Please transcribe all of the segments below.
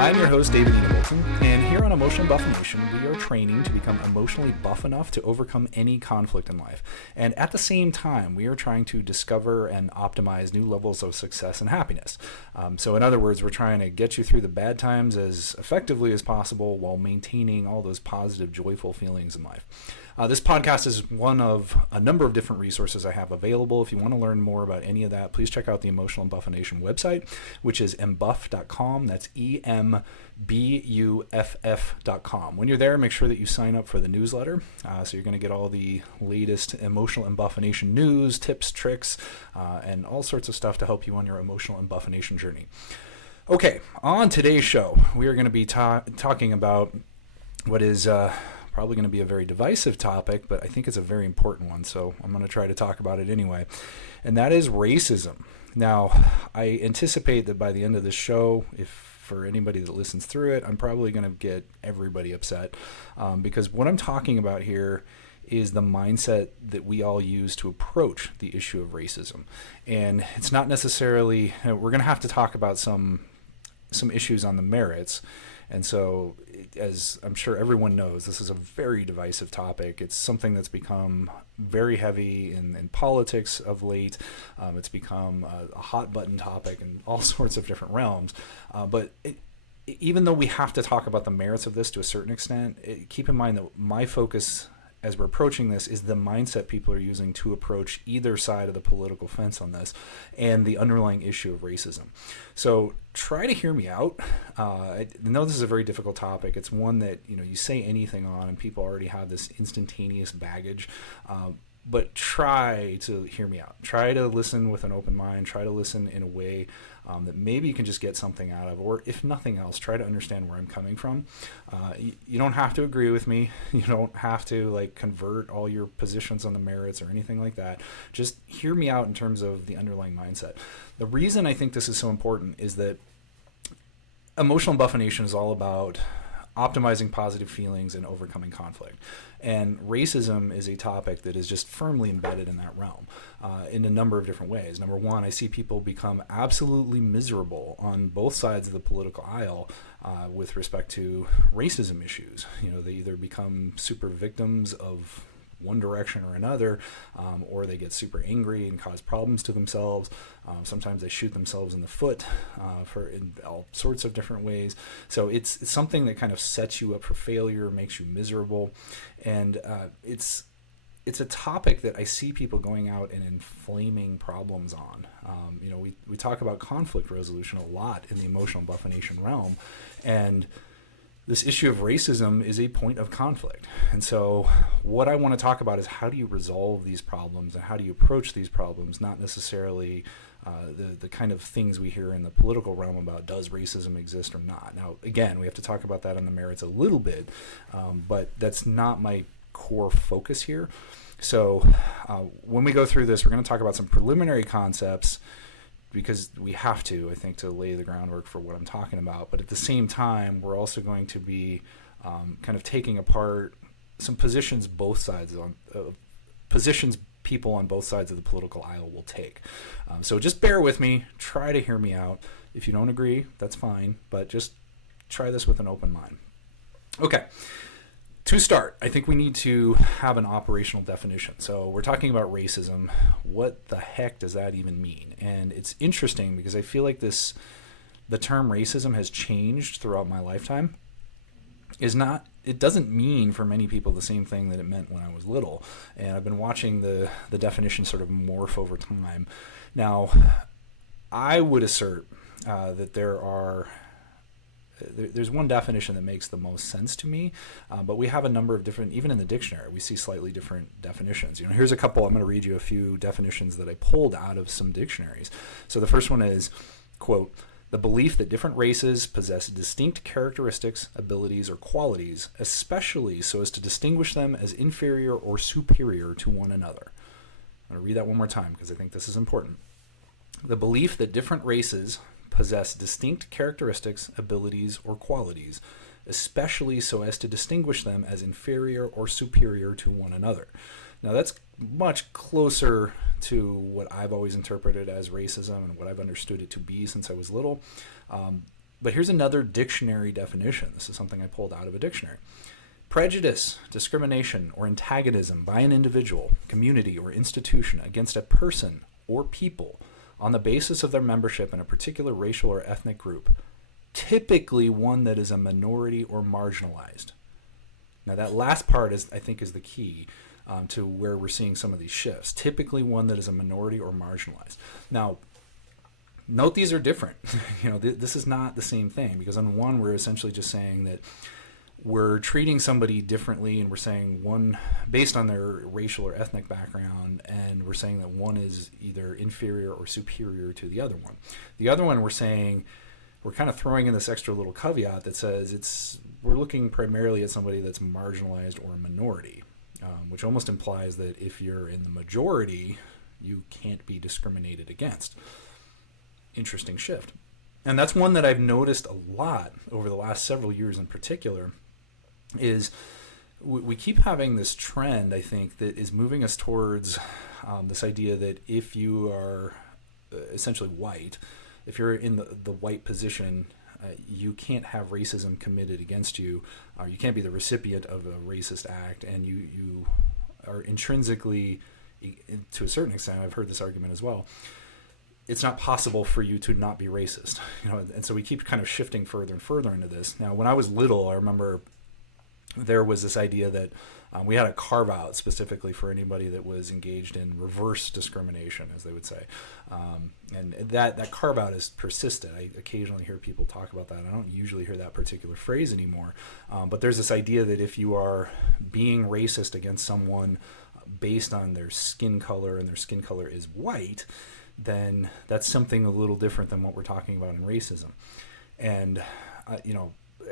I'm your host, David Bolton, and here on Emotional Embuffination, we are training to become emotionally buff enough to overcome any conflict in life. And at the same time, we are trying to discover and optimize new levels of success and happiness. So in other words, we're trying to get you through the bad times as effectively as possible while maintaining all those positive, joyful feelings in life. This podcast is one of a number of different resources I have available. If you want to learn more about any of that, please check out the Emotional Embuffination website, which is embuff.com. That's EMBUFF.com. When you're there, make sure that you sign up for the newsletter. So you're going to get all the latest emotional embuffination news, tips, tricks, and all sorts of stuff to help you on your emotional embuffination journey. Okay, on today's show, we are going to be talking about what is probably going to be a very divisive topic, but I think it's a very important one, so I'm going to try to talk about it anyway, and that is racism. Now, I anticipate that by the end of this show, if for anybody that listens through it, I'm probably going to get everybody upset, because what I'm talking about here is the mindset that we all use to approach the issue of racism. And it's not necessarily, we're going to have to talk about some issues on the merits. And so, as I'm sure everyone knows, this is a very divisive topic. It's something that's become very heavy in politics of late. It's become a hot button topic in all sorts of different realms. But even though we have to talk about the merits of this to a certain extent, keep in mind that my focus as we're approaching this is the mindset people are using to approach either side of the political fence on this and the underlying issue of racism. So try to hear me out. I know this is a very difficult topic. It's one that you say anything on and people already have this instantaneous baggage. But try to hear me out. Try to listen with an open mind. Try to listen in a way that maybe you can just get something out of, or if nothing else, try to understand where I'm coming from. You don't have to agree with me. You don't have to convert all your positions on the merits or anything like that. Just hear me out in terms of the underlying mindset. The reason I think this is so important is that emotional embuffination is all about optimizing positive feelings and overcoming conflict. And racism is a topic that is just firmly embedded in that realm in a number of different ways. Number one, I see people become absolutely miserable on both sides of the political aisle with respect to racism issues. They either become super victims of one direction or another, or they get super angry and cause problems to themselves. Sometimes they shoot themselves in the foot in all sorts of different ways. So it's something that kind of sets you up for failure, makes you miserable, and it's a topic that I see people going out and inflaming problems on. We talk about conflict resolution a lot in the emotional embuffination realm, and this issue of racism is a point of conflict. And so what I want to talk about is how do you resolve these problems and how do you approach these problems, not necessarily the kind of things we hear in the political realm about does racism exist or not. Now, again, we have to talk about that on the merits a little bit, but that's not my core focus here. So when we go through this, we're going to talk about some preliminary concepts, because we have to, I think, to lay the groundwork for what I'm talking about. But at the same time, we're also going to be kind of taking apart some positions people on both sides of the political aisle will take. So just bear with me. Try to hear me out. If you don't agree, that's fine. But just try this with an open mind. Okay. To start, I think we need to have an operational definition. So we're talking about racism. What the heck does that even mean? And it's interesting because I feel like the term racism has changed throughout my lifetime. It doesn't mean for many people the same thing that it meant when I was little. And I've been watching the definition sort of morph over time. Now, I would assert that there's one definition that makes the most sense to me, but we have a number of different, even in the dictionary, we see slightly different definitions. Here's a couple. I'm going to read you a few definitions that I pulled out of some dictionaries. So the first one is, quote, the belief that different races possess distinct characteristics, abilities, or qualities, especially so as to distinguish them as inferior or superior to one another. I'm going to read that one more time because I think this is important. The belief that different races possess distinct characteristics, abilities, or qualities, especially so as to distinguish them as inferior or superior to one another. Now that's much closer to what I've always interpreted as racism and what I've understood it to be since I was little. But here's another dictionary definition. This is something I pulled out of a dictionary. Prejudice, discrimination, or antagonism by an individual, community, or institution against a person or people on the basis of their membership in a particular racial or ethnic group, typically one that is a minority or marginalized. Now that last part I think is the key to where we're seeing some of these shifts. Typically one that is a minority or marginalized. Now, note these are different. This is not the same thing, because on one, we're essentially just saying that we're treating somebody differently, and we're saying one based on their racial or ethnic background, and we're saying that one is either inferior or superior to the other one. The other one, we're saying we're kind of throwing in this extra little caveat that says we're looking primarily at somebody that's marginalized or a minority, which almost implies that if you're in the majority, you can't be discriminated against. Interesting shift. And that's one that I've noticed a lot over the last several years in particular, is we keep having this trend, I think, that is moving us towards this idea that if you are essentially white, if you're in the white position, you can't have racism committed against you. You can't be the recipient of a racist act, and you are intrinsically, to a certain extent, I've heard this argument as well, it's not possible for you to not be racist. And so we keep kind of shifting further and further into this. Now, when I was little, I remember there was this idea that we had a carve out specifically for anybody that was engaged in reverse discrimination, as they would say. And that carve out is persistent. I occasionally hear people talk about that. I don't usually hear that particular phrase anymore. But there's this idea that if you are being racist against someone based on their skin color, and their skin color is white, then that's something a little different than what we're talking about in racism. And,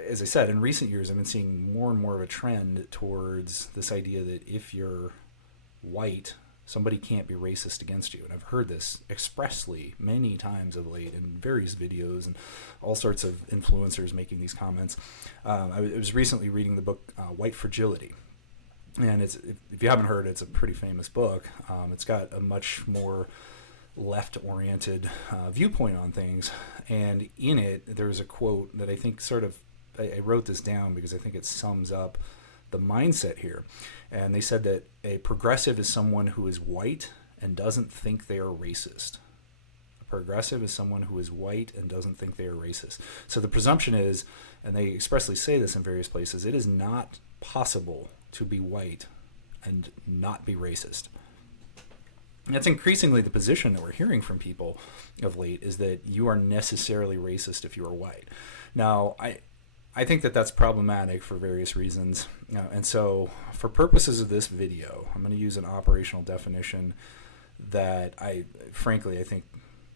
as I said, in recent years, I've been seeing more and more of a trend towards this idea that if you're white, somebody can't be racist against you. And I've heard this expressly many times of late in various videos and all sorts of influencers making these comments. I was recently reading the book White Fragility. And if you haven't heard it, it's a pretty famous book. It's got a much more left-oriented viewpoint on things, and in it there's a quote that I think I wrote this down because I think it sums up the mindset here. And they said that a progressive is someone who is white and doesn't think they are racist. A progressive is someone who is white and doesn't think they are racist. So the presumption is, and they expressly say this in various places, it is not possible to be white and not be racist. And that's increasingly the position that we're hearing from people of late, is that you are necessarily racist if you are white. Now, I think that that's problematic for various reasons. And so for purposes of this video, I'm going to use an operational definition that I think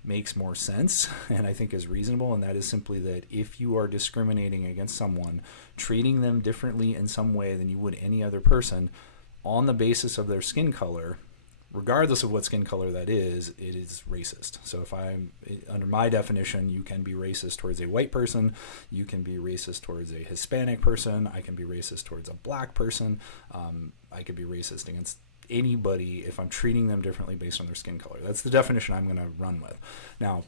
makes more sense and I think is reasonable, and that is simply that if you are discriminating against someone, treating them differently in some way than you would any other person on the basis of their skin color, regardless of what skin color that is, it is racist. So if under my definition, you can be racist towards a white person, you can be racist towards a Hispanic person, I can be racist towards a black person, I could be racist against anybody if I'm treating them differently based on their skin color. That's the definition I'm going to run with. Now,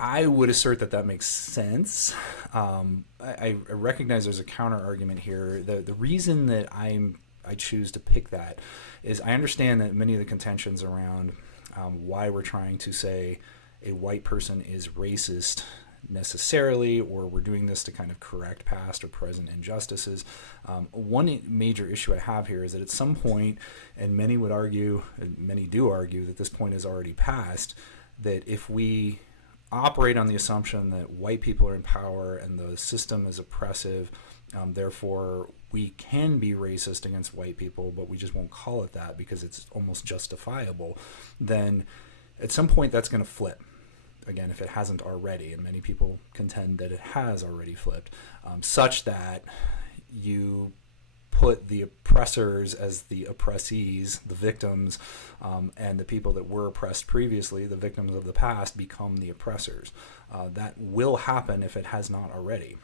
I would assert that makes sense. I recognize there's a counter argument here. The reason that I choose to pick that is I understand that many of the contentions around why we're trying to say a white person is racist necessarily, or we're doing this to kind of correct past or present injustices. One major issue I have here is that at some point, and many would argue, and many do argue, that this point is already past, that if we operate on the assumption that white people are in power and the system is oppressive, therefore we can be racist against white people, but we just won't call it that because it's almost justifiable, then at some point that's going to flip. Again, if it hasn't already, and many people contend that it has already flipped, such that you put the oppressors as the oppressees, the victims, and the people that were oppressed previously, the victims of the past, become the oppressors. That will happen if it has not already.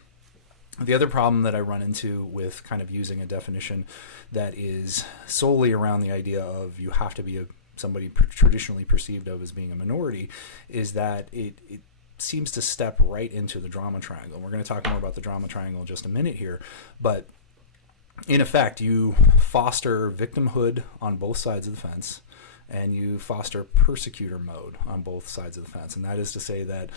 The other problem that I run into with kind of using a definition that is solely around the idea of you have to be somebody traditionally perceived of as being a minority is that it seems to step right into the drama triangle. And we're going to talk more about the drama triangle in just a minute here. But in effect, you foster victimhood on both sides of the fence, and you foster persecutor mode on both sides of the fence. And that is to say that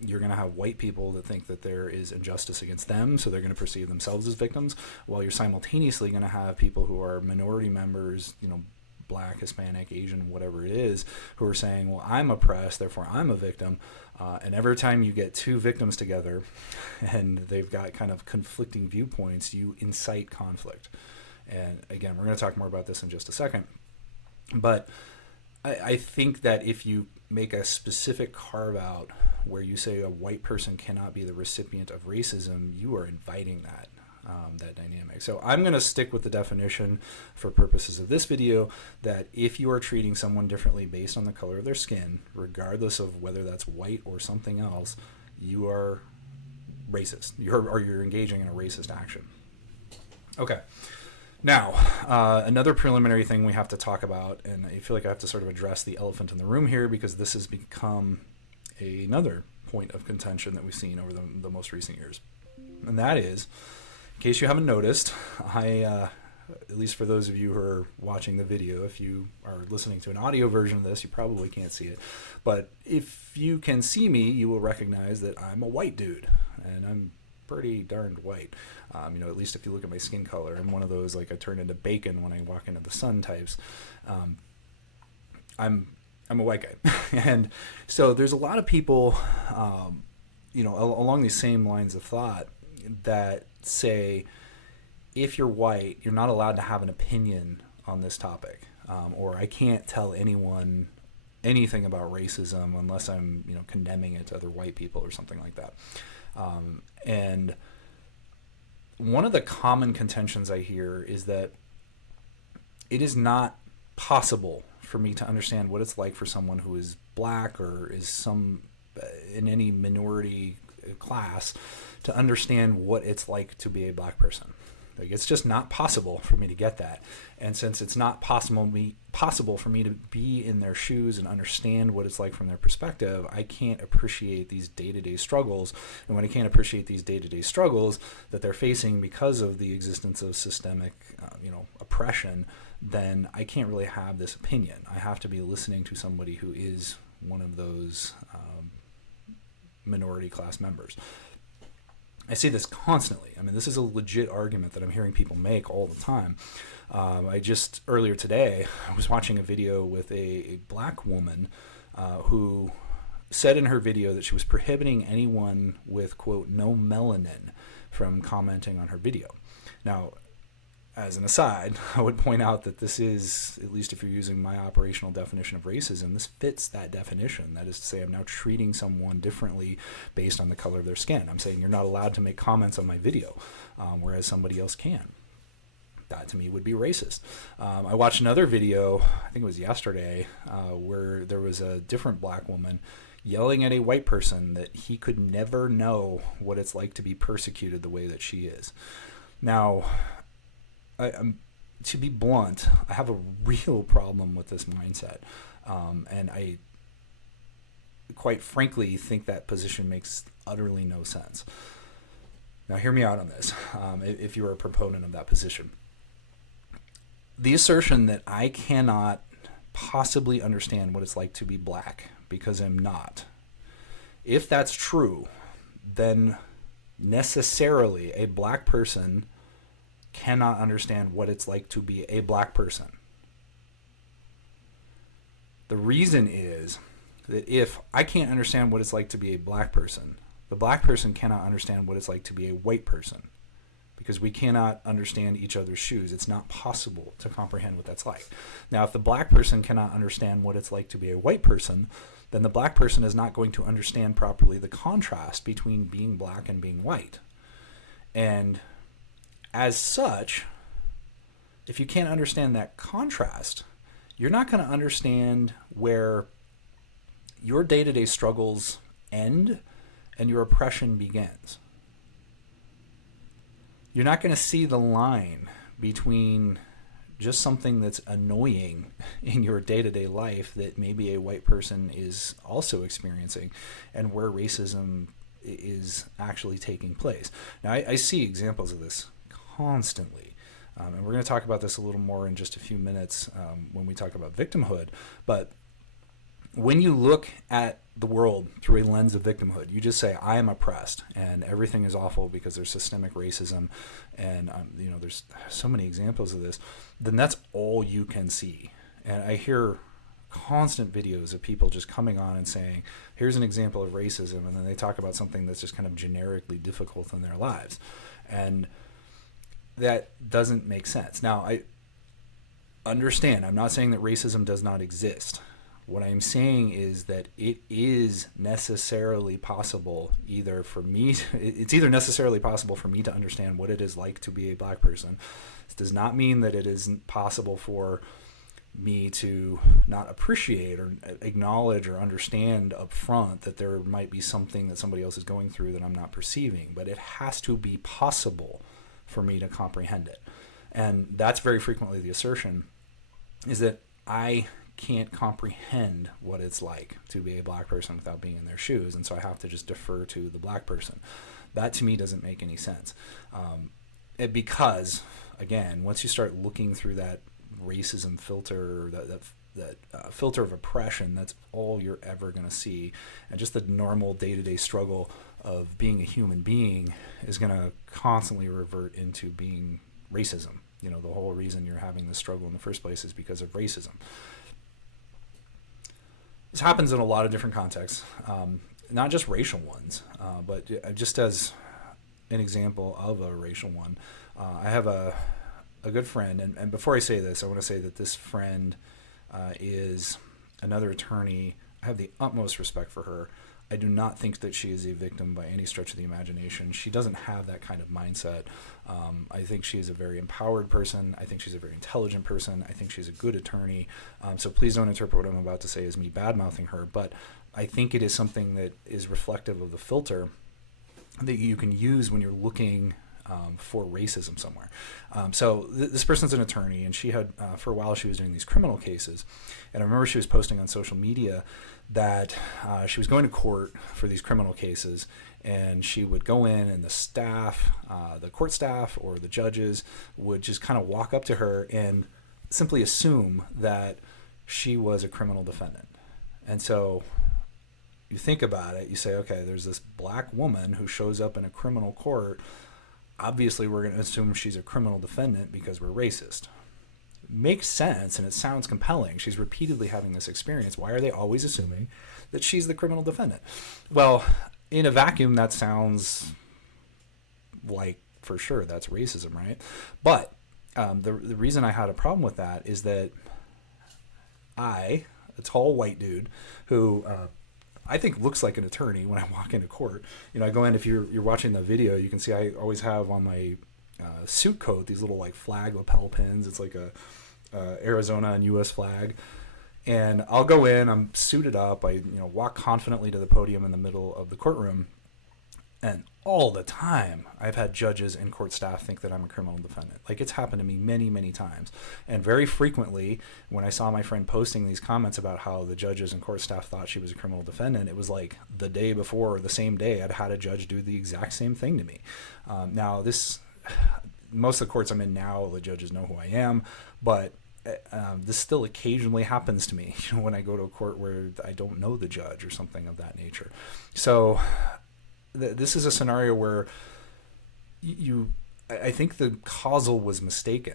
you're going to have white people that think that there is injustice against them, so they're going to perceive themselves as victims, while you're simultaneously going to have people who are minority members, Black, Hispanic, Asian, whatever it is, who are saying, well, I'm oppressed, therefore I'm a victim. And every time you get two victims together and they've got kind of conflicting viewpoints, you incite conflict. And again, we're going to talk more about this in just a second. But I think that if you make a specific carve out where you say a white person cannot be the recipient of racism, you are inviting that dynamic. So I'm going to stick with the definition for purposes of this video that if you are treating someone differently based on the color of their skin, regardless of whether that's white or something else, you are racist. You're engaging in a racist action. Okay. Now, another preliminary thing we have to talk about, and I feel like I have to sort of address the elephant in the room here because this has become another point of contention that we've seen over the most recent years. And that is, in case you haven't noticed, at least for those of you who are watching the video, if you are listening to an audio version of this, you probably can't see it. But if you can see me, you will recognize that I'm a white dude, and I'm pretty darned white. At least if you look at my skin color, I'm one of those, like, I turn into bacon when I walk into the sun types. I'm a white guy. And so there's a lot of people, along these same lines of thought that say, if you're white, you're not allowed to have an opinion on this topic, or I can't tell anyone anything about racism unless I'm, condemning it to other white people or something like that. And one of the common contentions I hear is that it is not possible for me to understand what it's like for someone who is Black or is in any minority class to understand what it's like to be a Black person. Like, it's just not possible for me to get that. And since it's not possible for me to be in their shoes and understand what it's like from their perspective, I can't appreciate these day-to-day struggles. And when I can't appreciate these day-to-day struggles that they're facing because of the existence of systemic, oppression, then I can't really have this opinion. I have to be listening to somebody who is one of those minority class members. I see this constantly. I mean, this is a legit argument that I'm hearing people make all the time. Earlier today, I was watching a video with a Black woman who said in her video that she was prohibiting anyone with, quote, no melanin from commenting on her video. Now, as an aside, I would point out that this is, at least if you're using my operational definition of racism, this fits that definition. That is to say, I'm now treating someone differently based on the color of their skin. I'm saying you're not allowed to make comments on my video, whereas somebody else can. That, to me, would be racist. I watched another video, I think it was yesterday, where there was a different Black woman yelling at a white person that he could never know what it's like to be persecuted the way that she is. Now, to be blunt, I have a real problem with this mindset. And I, quite frankly, think that position makes utterly no sense. Now, hear me out on this, if you're a proponent of that position. The assertion that I cannot possibly understand what it's like to be Black because I'm not. If that's true, then necessarily a Black person cannot understand what it's like to be a Black person. The reason is that if I can't understand what it's like to be a Black person, the Black person cannot understand what it's like to be a white person, because we cannot understand each other's shoes. It's not possible to comprehend what that's like. Now, if the Black person cannot understand what it's like to be a white person, then the Black person is not going to understand properly the contrast between being Black and being white. And as such, if you can't understand that contrast, you're not going to understand where your day-to-day struggles end and your oppression begins. You're not going to see the line between just something that's annoying in your day-to-day life that maybe a white person is also experiencing, and where racism is actually taking place. Now, I see examples of this constantly, and we're going to talk about this a little more in just a few minutes when we talk about victimhood. But when you look at the world through a lens of victimhood, you just say, I am oppressed and everything is awful because there's systemic racism, and there's so many examples of this, then that's all you can see. And I hear constant videos of people just coming on and saying, here's an example of racism, and then they talk about something that's just kind of generically difficult in their lives. And that doesn't make sense. Now, I understand, I'm not saying that racism does not exist. What I'm saying is that it is necessarily possible it's either necessarily possible for me to understand what it is like to be a black person. This does not mean that it isn't possible for me to not appreciate or acknowledge or understand up front that there might be something that somebody else is going through that I'm not perceiving, but it has to be possible for me to comprehend it. And that's very frequently the assertion, is that I can't comprehend what it's like to be a black person without being in their shoes, and so I have to just defer to the black person. That to me doesn't make any sense, because again, once you start looking through that racism filter, that filter of oppression, that's all you're ever going to see, and just the normal day-to-day struggle of being a human being is going to constantly revert into being racism. The whole reason you're having this struggle in the first place is because of racism. This happens in a lot of different contexts, not just racial ones, but just as an example of a racial one. I have a good friend, and before I say this, I want to say that this friend is another attorney. I have the utmost respect for her. I do not think that she is a victim by any stretch of the imagination. She doesn't have that kind of mindset. I think she is a very empowered person. I think she's a very intelligent person. I think she's a good attorney. So please don't interpret what I'm about to say as me bad-mouthing her, but I think it is something that is reflective of the filter that you can use when you're looking for racism somewhere. So this person's an attorney, and she had, for a while, she was doing these criminal cases. And I remember she was posting on social media that she was going to court for these criminal cases, and she would go in, and the staff, the court staff or the judges would just kind of walk up to her and simply assume that she was a criminal defendant. And so you think about it, you say, okay, there's this black woman who shows up in a criminal court. Obviously, we're going to assume she's a criminal defendant because we're racist. Makes sense, and it sounds compelling. She's repeatedly having this experience. Why are they always assuming that she's the criminal defendant? Well, in a vacuum, that sounds like, for sure, that's racism, right? But the reason I had a problem with that is that a tall white dude who I think looks like an attorney when I walk into court. I go in, if you're watching the video, you can see I always have on my suit coat these little like flag lapel pins. It's like a Arizona and U.S. flag. And I'll go in, I'm suited up, I walk confidently to the podium in the middle of the courtroom, and all the time I've had judges and court staff think that I'm a criminal defendant. Like, it's happened to me many, many times. And very frequently, when I saw my friend posting these comments about how the judges and court staff thought she was a criminal defendant, it was like the day before or the same day I'd had a judge do the exact same thing to me. Now, most of the courts I'm in now, the judges know who I am, but this still occasionally happens to me, when I go to a court where I don't know the judge or something of that nature. So this is a scenario where I think the causal was mistaken.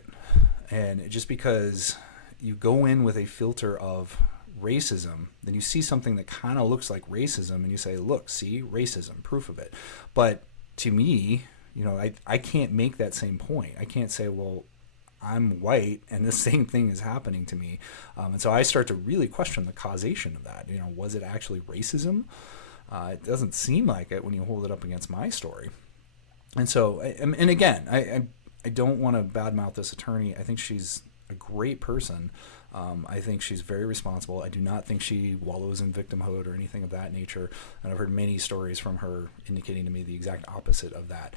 And just because you go in with a filter of racism, then you see something that kind of looks like racism and you say, look, see, racism, proof of it. But to me, I can't make that same point. I can't say, well, I'm white and the same thing is happening to me. And so I start to really question the causation of that. Was it actually racism? It doesn't seem like it when you hold it up against my story. And so, and again, I don't want to badmouth this attorney. I think she's a great person. I think she's very responsible. I do not think she wallows in victimhood or anything of that nature. And I've heard many stories from her indicating to me the exact opposite of that.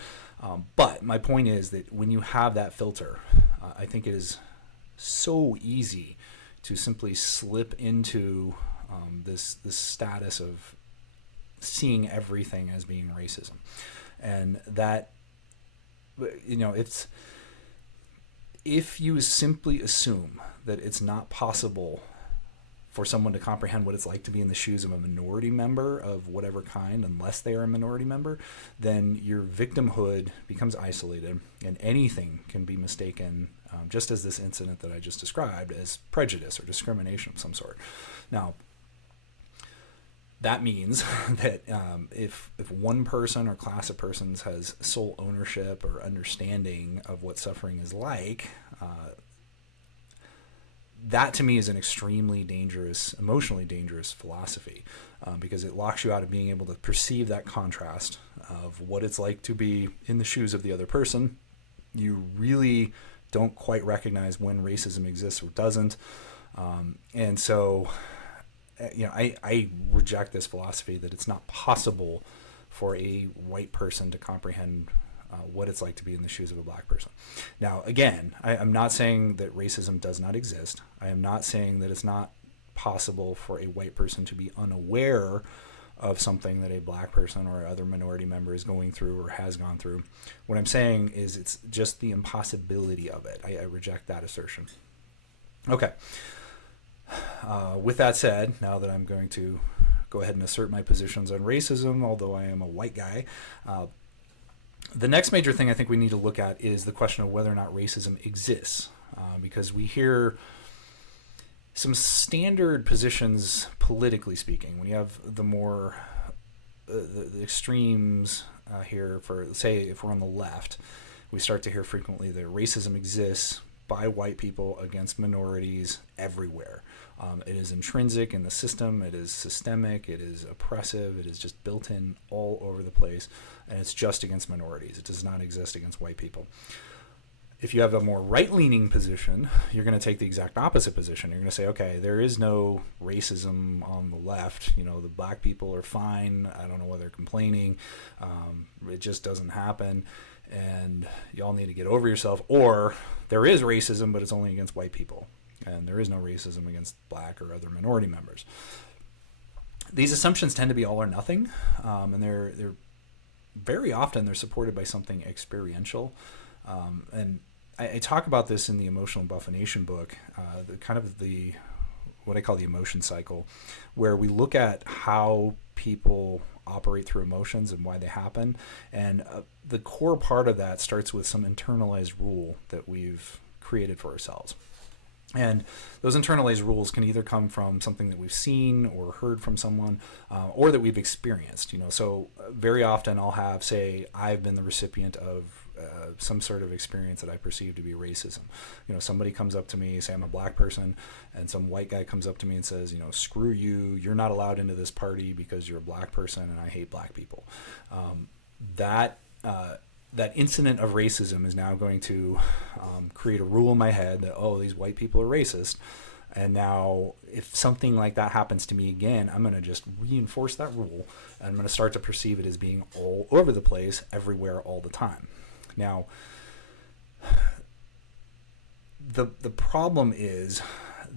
But my point is that when you have that filter, I think it is so easy to simply slip into this status of seeing everything as being racism. And that, it's, if you simply assume that it's not possible for someone to comprehend what it's like to be in the shoes of a minority member of whatever kind, unless they are a minority member, then your victimhood becomes isolated, and anything can be mistaken, just as this incident that I just described, as prejudice or discrimination of some sort. Now, that means that if one person or class of persons has sole ownership or understanding of what suffering is like, that to me is an extremely dangerous, emotionally dangerous philosophy, because it locks you out of being able to perceive that contrast of what it's like to be in the shoes of the other person. You really don't quite recognize when racism exists or doesn't. And so, I reject this philosophy that it's not possible for a white person to comprehend what it's like to be in the shoes of a black person. Now, again, I'm not saying that racism does not exist. I am not saying that it's not possible for a white person to be unaware of something that a black person or other minority member is going through or has gone through. What I'm saying is it's just the impossibility of it. I reject that assertion. Okay. With that said, now that I'm going to go ahead and assert my positions on racism, although I am a white guy, the next major thing I think we need to look at is the question of whether or not racism exists, because we hear some standard positions politically speaking. When you have the more the extremes here, for say if we're on the left, we start to hear frequently that racism exists by white people against minorities everywhere. It is intrinsic in the system, it is systemic, it is oppressive, it is just built in all over the place, and it's just against minorities. It does not exist against white people. If you have a more right-leaning position, you're going to take the exact opposite position. You're going to say, okay, there is no racism on the left. The black people are fine. I don't know why they're complaining. It just doesn't happen, and y'all need to get over yourself. Or there is racism, but it's only against white people, and there is no racism against black or other minority members. These assumptions tend to be all or nothing, and they're very often they're supported by something experiential. And I talk about this in the Emotional Embuffination book, what I call the emotion cycle, where we look at how people operate through emotions and why they happen. And the core part of that starts with some internalized rule that we've created for ourselves. And those internalized rules can either come from something that we've seen or heard from someone, or that we've experienced. So very often I'll have, say, I've been the recipient of some sort of experience that I perceive to be racism. Somebody comes up to me, say I'm a black person, and some white guy comes up to me and says, screw you, you're not allowed into this party because you're a black person and I hate black people. That incident of racism is now going to create a rule in my head that, these white people are racist. And now if something like that happens to me again, I'm going to just reinforce that rule, and I'm going to start to perceive it as being all over the place, everywhere, all the time. Now, the problem is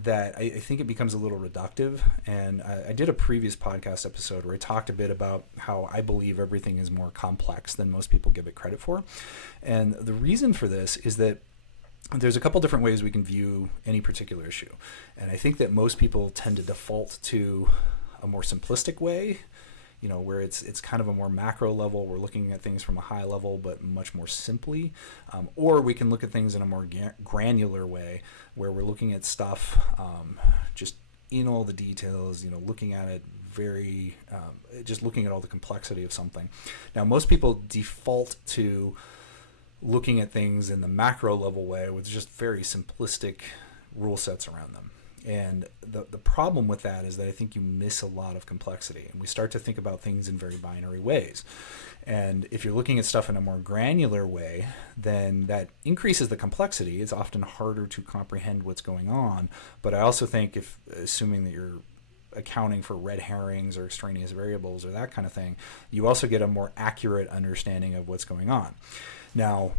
that I think it becomes a little reductive, and I did a previous podcast episode where I talked a bit about how I believe everything is more complex than most people give it credit for. And the reason for this is that there's a couple different ways we can view any particular issue. And I think that most people tend to default to a more simplistic way, where it's kind of a more macro level. We're looking at things from a high level, but much more simply. Or we can look at things in a more granular way, where we're looking at stuff just in all the details, looking at it just looking at all the complexity of something. Now, most people default to looking at things in the macro level way with just very simplistic rule sets around them. And the problem with that is that I think you miss a lot of complexity, and we start to think about things in very binary ways. And if you're looking at stuff in a more granular way, then that increases the complexity. It's often harder to comprehend what's going on. But I also think, assuming that you're accounting for red herrings or extraneous variables or that kind of thing, you also get a more accurate understanding of what's going on. Now,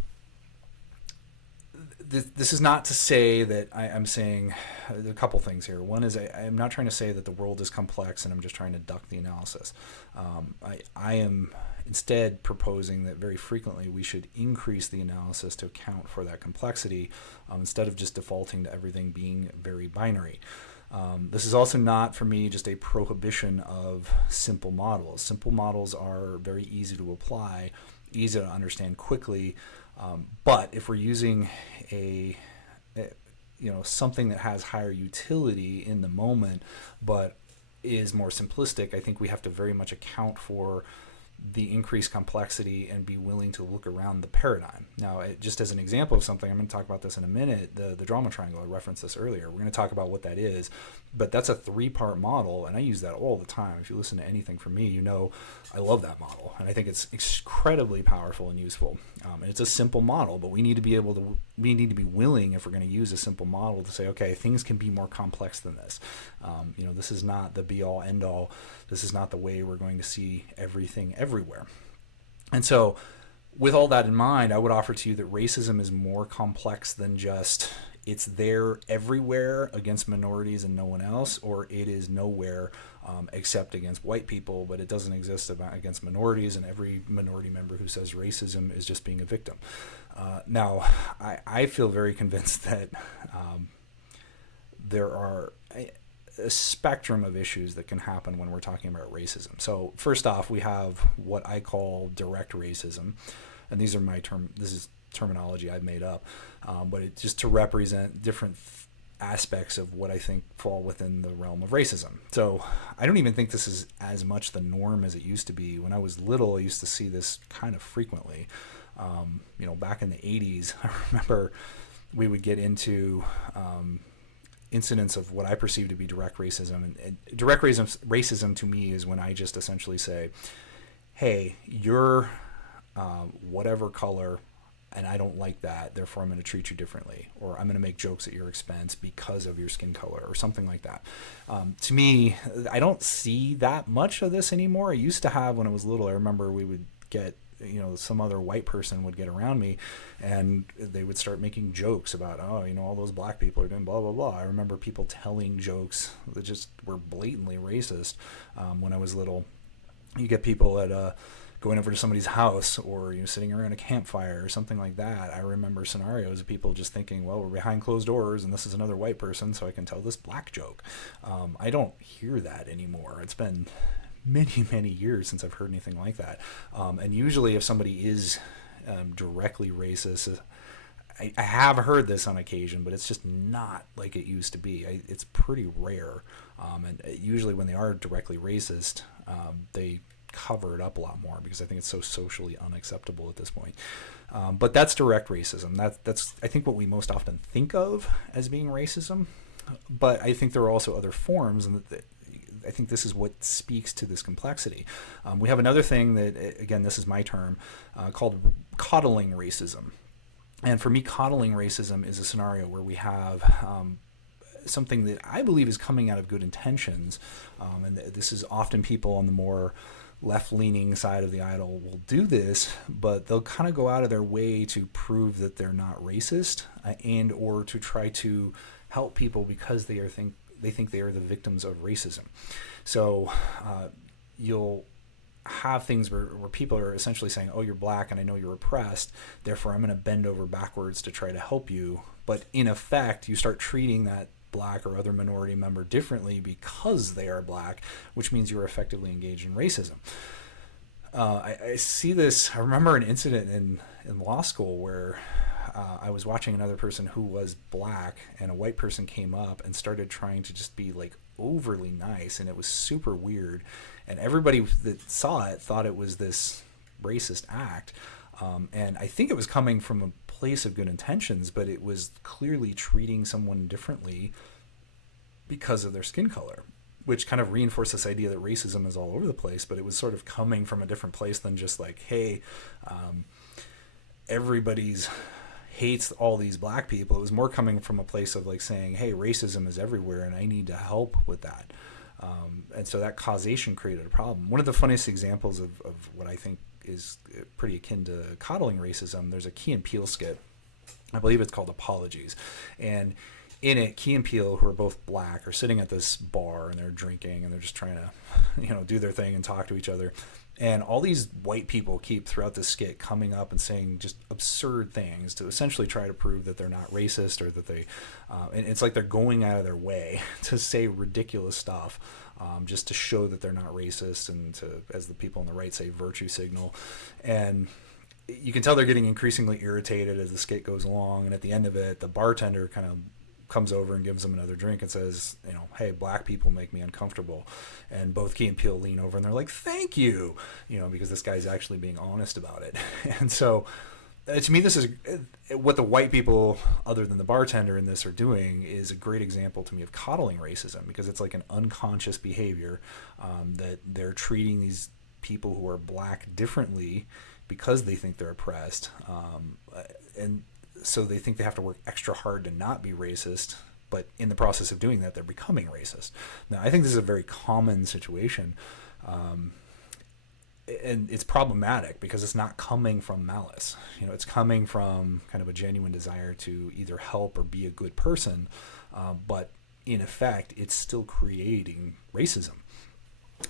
this is not to say that I'm saying a couple things here. One is I'm not trying to say that the world is complex and I'm just trying to duck the analysis. I am instead proposing that very frequently we should increase the analysis to account for that complexity, instead of just defaulting to everything being very binary. This is also not, for me, just a prohibition of simple models. Simple models are very easy to apply, easy to understand quickly, but if we're using something that has higher utility in the moment, but is more simplistic, I think we have to very much account for the increased complexity and be willing to look around the paradigm. Now, just as an example of something, I'm going to talk about this in a minute, the drama triangle, I referenced this earlier. We're going to talk about what that is, but that's a 3-part model, and I use that all the time. If you listen to anything from me, you know I love that model, and I think it's incredibly powerful and useful. And it's a simple model, but we need to be willing, if we're going to use a simple model, to say, okay, things can be more complex than this. This is not the be-all, end-all. This is not the way we're going to see everything everywhere. And so, with all that in mind, I would offer to you that racism is more complex than just it's there everywhere against minorities and no one else, or it is nowhere except against white people, but it doesn't exist against minorities, and every minority member who says racism is just being a victim. Now, I feel very convinced that there are a spectrum of issues that can happen when we're talking about racism. So first off, we have what I call direct racism, and this is terminology I've made up, but it's just to represent different aspects of what I think fall within the realm of racism. So I don't even think this is as much the norm as it used to be. When I was little, I used to see this kind of frequently. Back in the 80s, I remember we would get into incidents of what I perceive to be direct racism. And direct racism to me is when I just essentially say, hey, you're whatever color, and I don't like that, therefore I'm going to treat you differently, or I'm going to make jokes at your expense because of your skin color, or something like that. To me, I don't see that much of this anymore. I used to have when I was little. I remember we would get, some other white person would get around me and they would start making jokes about, all those black people are doing blah, blah, blah. I remember people telling jokes that just were blatantly racist when I was little. You get people at going over to somebody's house, or sitting around a campfire or something like that. I remember scenarios of people just thinking, well, we're behind closed doors and this is another white person, so I can tell this black joke. I don't hear that anymore. It's been many, many years since I've heard anything like that. And usually if somebody is directly racist, I have heard this on occasion, but it's just not like it used to be. It's pretty rare. And usually when they are directly racist, they cover it up a lot more because I think it's so socially unacceptable at this point. But that's direct racism. That's I think what we most often think of as being racism. But I think there are also other forms, and I think this is what speaks to this complexity. We have another thing that, again, this is my term, called coddling racism. And for me, coddling racism is a scenario where we have something that I believe is coming out of good intentions, and this is often people on the more left-leaning side of the aisle will do this, but they'll kind of go out of their way to prove that they're not racist, and or to try to help people because they think they are the victims of racism. So you'll have things where people are essentially saying, oh, you're black and I know you're oppressed, therefore I'm going to bend over backwards to try to help you. But in effect, you start treating that black or other minority member differently because they are black, which means you're effectively engaged in racism. I see this. I remember an incident in law school where I was watching another person who was black, and a white person came up and started trying to just be like overly nice, and it was super weird. And everybody that saw it thought it was this racist act. And I think it was coming from a place of good intentions, but it was clearly treating someone differently because of their skin color, which kind of reinforced this idea that racism is all over the place, but it was sort of coming from a different place than just like, hey, everybody's hates all these black people. It was more coming from a place of like saying, hey, racism is everywhere and I need to help with that. And so that causation created a problem. One of the funniest examples of what I think is pretty akin to coddling racism, there's a Key and Peele skit I believe it's called Apologies. And in it, Key and Peele, who are both black, are sitting at this bar and they're drinking and they're just trying to, do their thing and talk to each other. And all these white people keep throughout this skit coming up and saying just absurd things to essentially try to prove that they're not racist, or that they, and it's like they're going out of their way to say ridiculous stuff, just to show that they're not racist, and to, as the people on the right say, virtue signal. And you can tell they're getting increasingly irritated as the skit goes along. And at the end of it, the bartender kind of comes over and gives them another drink and says, hey, black people make me uncomfortable. And both Key and Peele lean over and they're like, thank you, because this guy's actually being honest about it. And so to me, this is what the white people, other than the bartender in this, are doing, is a great example to me of coddling racism, because it's like an unconscious behavior, that they're treating these people who are black differently because they think they're oppressed. And so they think they have to work extra hard to not be racist, but in the process of doing that, they're becoming racist. Now, I think this is a very common situation, and it's problematic because it's not coming from malice. It's coming from kind of a genuine desire to either help or be a good person, but in effect, it's still creating racism.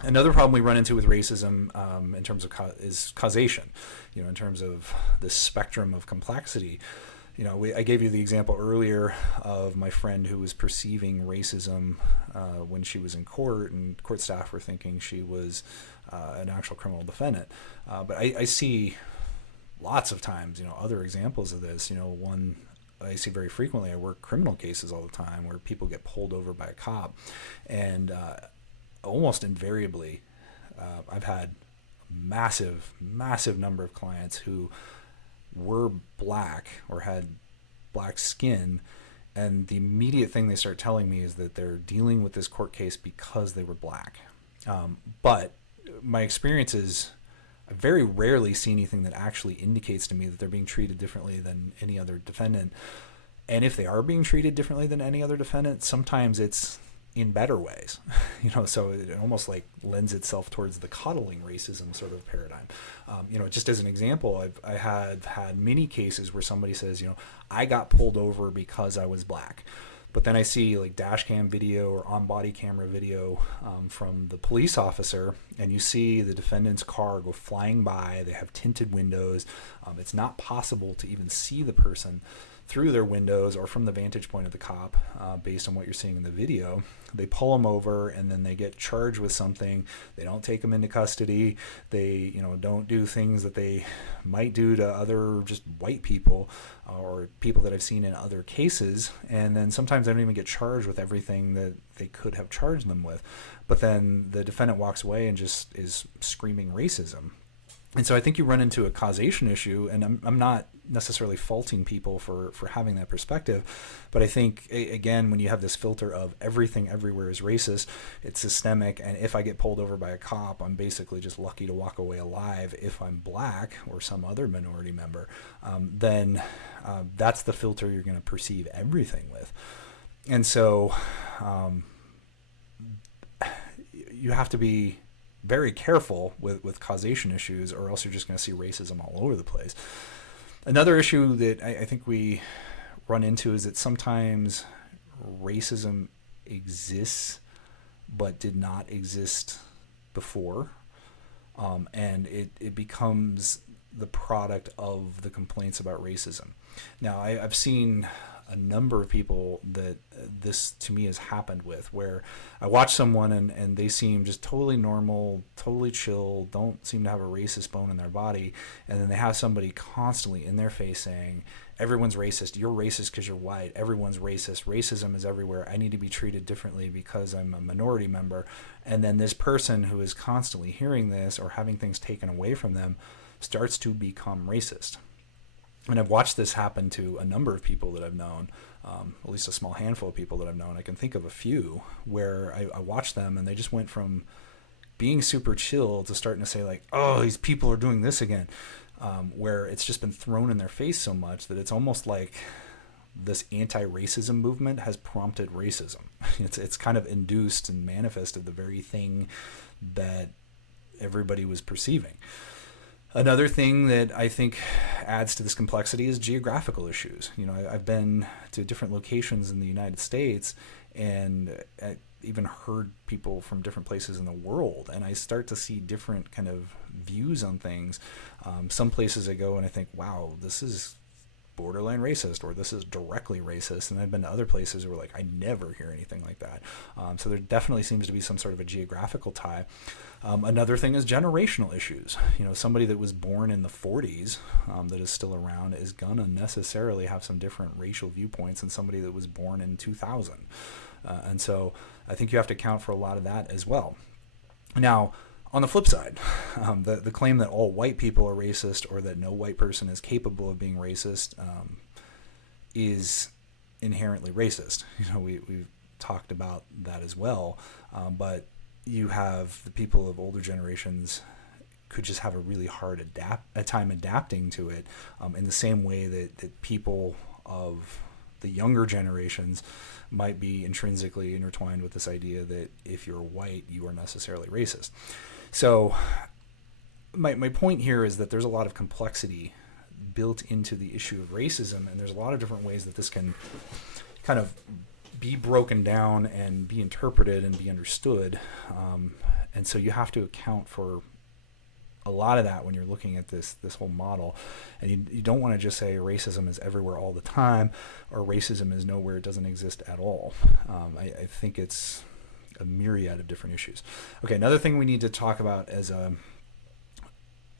Another problem we run into with racism, in terms of is causation. In terms of the spectrum of complexity. I gave you the example earlier of my friend who was perceiving racism when she was in court, and court staff were thinking she was an actual criminal defendant. But I see lots of times, other examples of this. One I see very frequently. I work criminal cases all the time where people get pulled over by a cop, and almost invariably, I've had massive number of clients who were black or had black skin, and the immediate thing they start telling me is that they're dealing with this court case because they were black. But my experience is I very rarely see anything that actually indicates to me that they're being treated differently than any other defendant. And if they are being treated differently than any other defendant, sometimes it's in better ways, so it almost like lends itself towards the coddling racism sort of paradigm. Just as an example, I had many cases where somebody says, I got pulled over because I was black. But then I see like dash cam video or on body camera video from the police officer, and you see the defendant's car go flying by. They have tinted windows. It's not possible to even see the person through their windows or from the vantage point of the cop, based on what you're seeing in the video. They pull them over, and then they get charged with something. They don't take them into custody. They, don't do things that they might do to other just white people or people that I've seen in other cases. And then sometimes they don't even get charged with everything that they could have charged them with. But then the defendant walks away and just is screaming racism. And so I think you run into a causation issue, and I'm not necessarily faulting people for having that perspective, but I think, again, when you have this filter of everything everywhere is racist, it's systemic, and if I get pulled over by a cop, I'm basically just lucky to walk away alive. If I'm black or some other minority member, then that's the filter you're going to perceive everything with. And so you have to be very careful with causation issues, or else you're just going to see racism all over the place. Another issue that I think we run into is that sometimes racism exists but did not exist before, and it becomes the product of the complaints about racism. Now, I've seen a number of people that this to me has happened with, where I watch someone and they seem just totally normal, totally chill, don't seem to have a racist bone in their body, and then they have somebody constantly in their face saying, everyone's racist, you're racist because you're white, everyone's racist, racism is everywhere, I need to be treated differently because I'm a minority member. And then this person who is constantly hearing this or having things taken away from them starts to become racist. And I've watched this happen to a number of people that I've known, at least a small handful of people that I've known. I can think of a few where I watched them and they just went from being super chill to starting to say like, oh, these people are doing this again, where it's just been thrown in their face so much that it's almost like this anti-racism movement has prompted racism. It's kind of induced and manifested the very thing that everybody was perceiving. Another thing that I think adds to this complexity is geographical issues. I've been to different locations in the United States, and I even heard people from different places in the world, and I start to see different kind of views on things. Some places I go and I think, wow, this is borderline racist, or this is directly racist, and I've been to other places where I never hear anything like that. So there definitely seems to be some sort of a geographical tie. Another thing is generational issues. Somebody that was born in the 40s that is still around is gonna necessarily have some different racial viewpoints than somebody that was born in 2000. And so I think you have to account for a lot of that as well. Now, on the flip side, the claim that all white people are racist, or that no white person is capable of being racist, is inherently racist. We've talked about that as well. But you have the people of older generations could just have a really hard time adapting to it, in the same way that people of the younger generations might be intrinsically intertwined with this idea that if you're white, you are necessarily racist. So my point here is that there's a lot of complexity built into the issue of racism, and there's a lot of different ways that this can kind of be broken down and be interpreted and be understood. And so you have to account for a lot of that when you're looking at this whole model. And you don't want to just say racism is everywhere all the time, or racism is nowhere, it doesn't exist at all. I think it's a myriad of different issues. Okay, another thing we need to talk about as a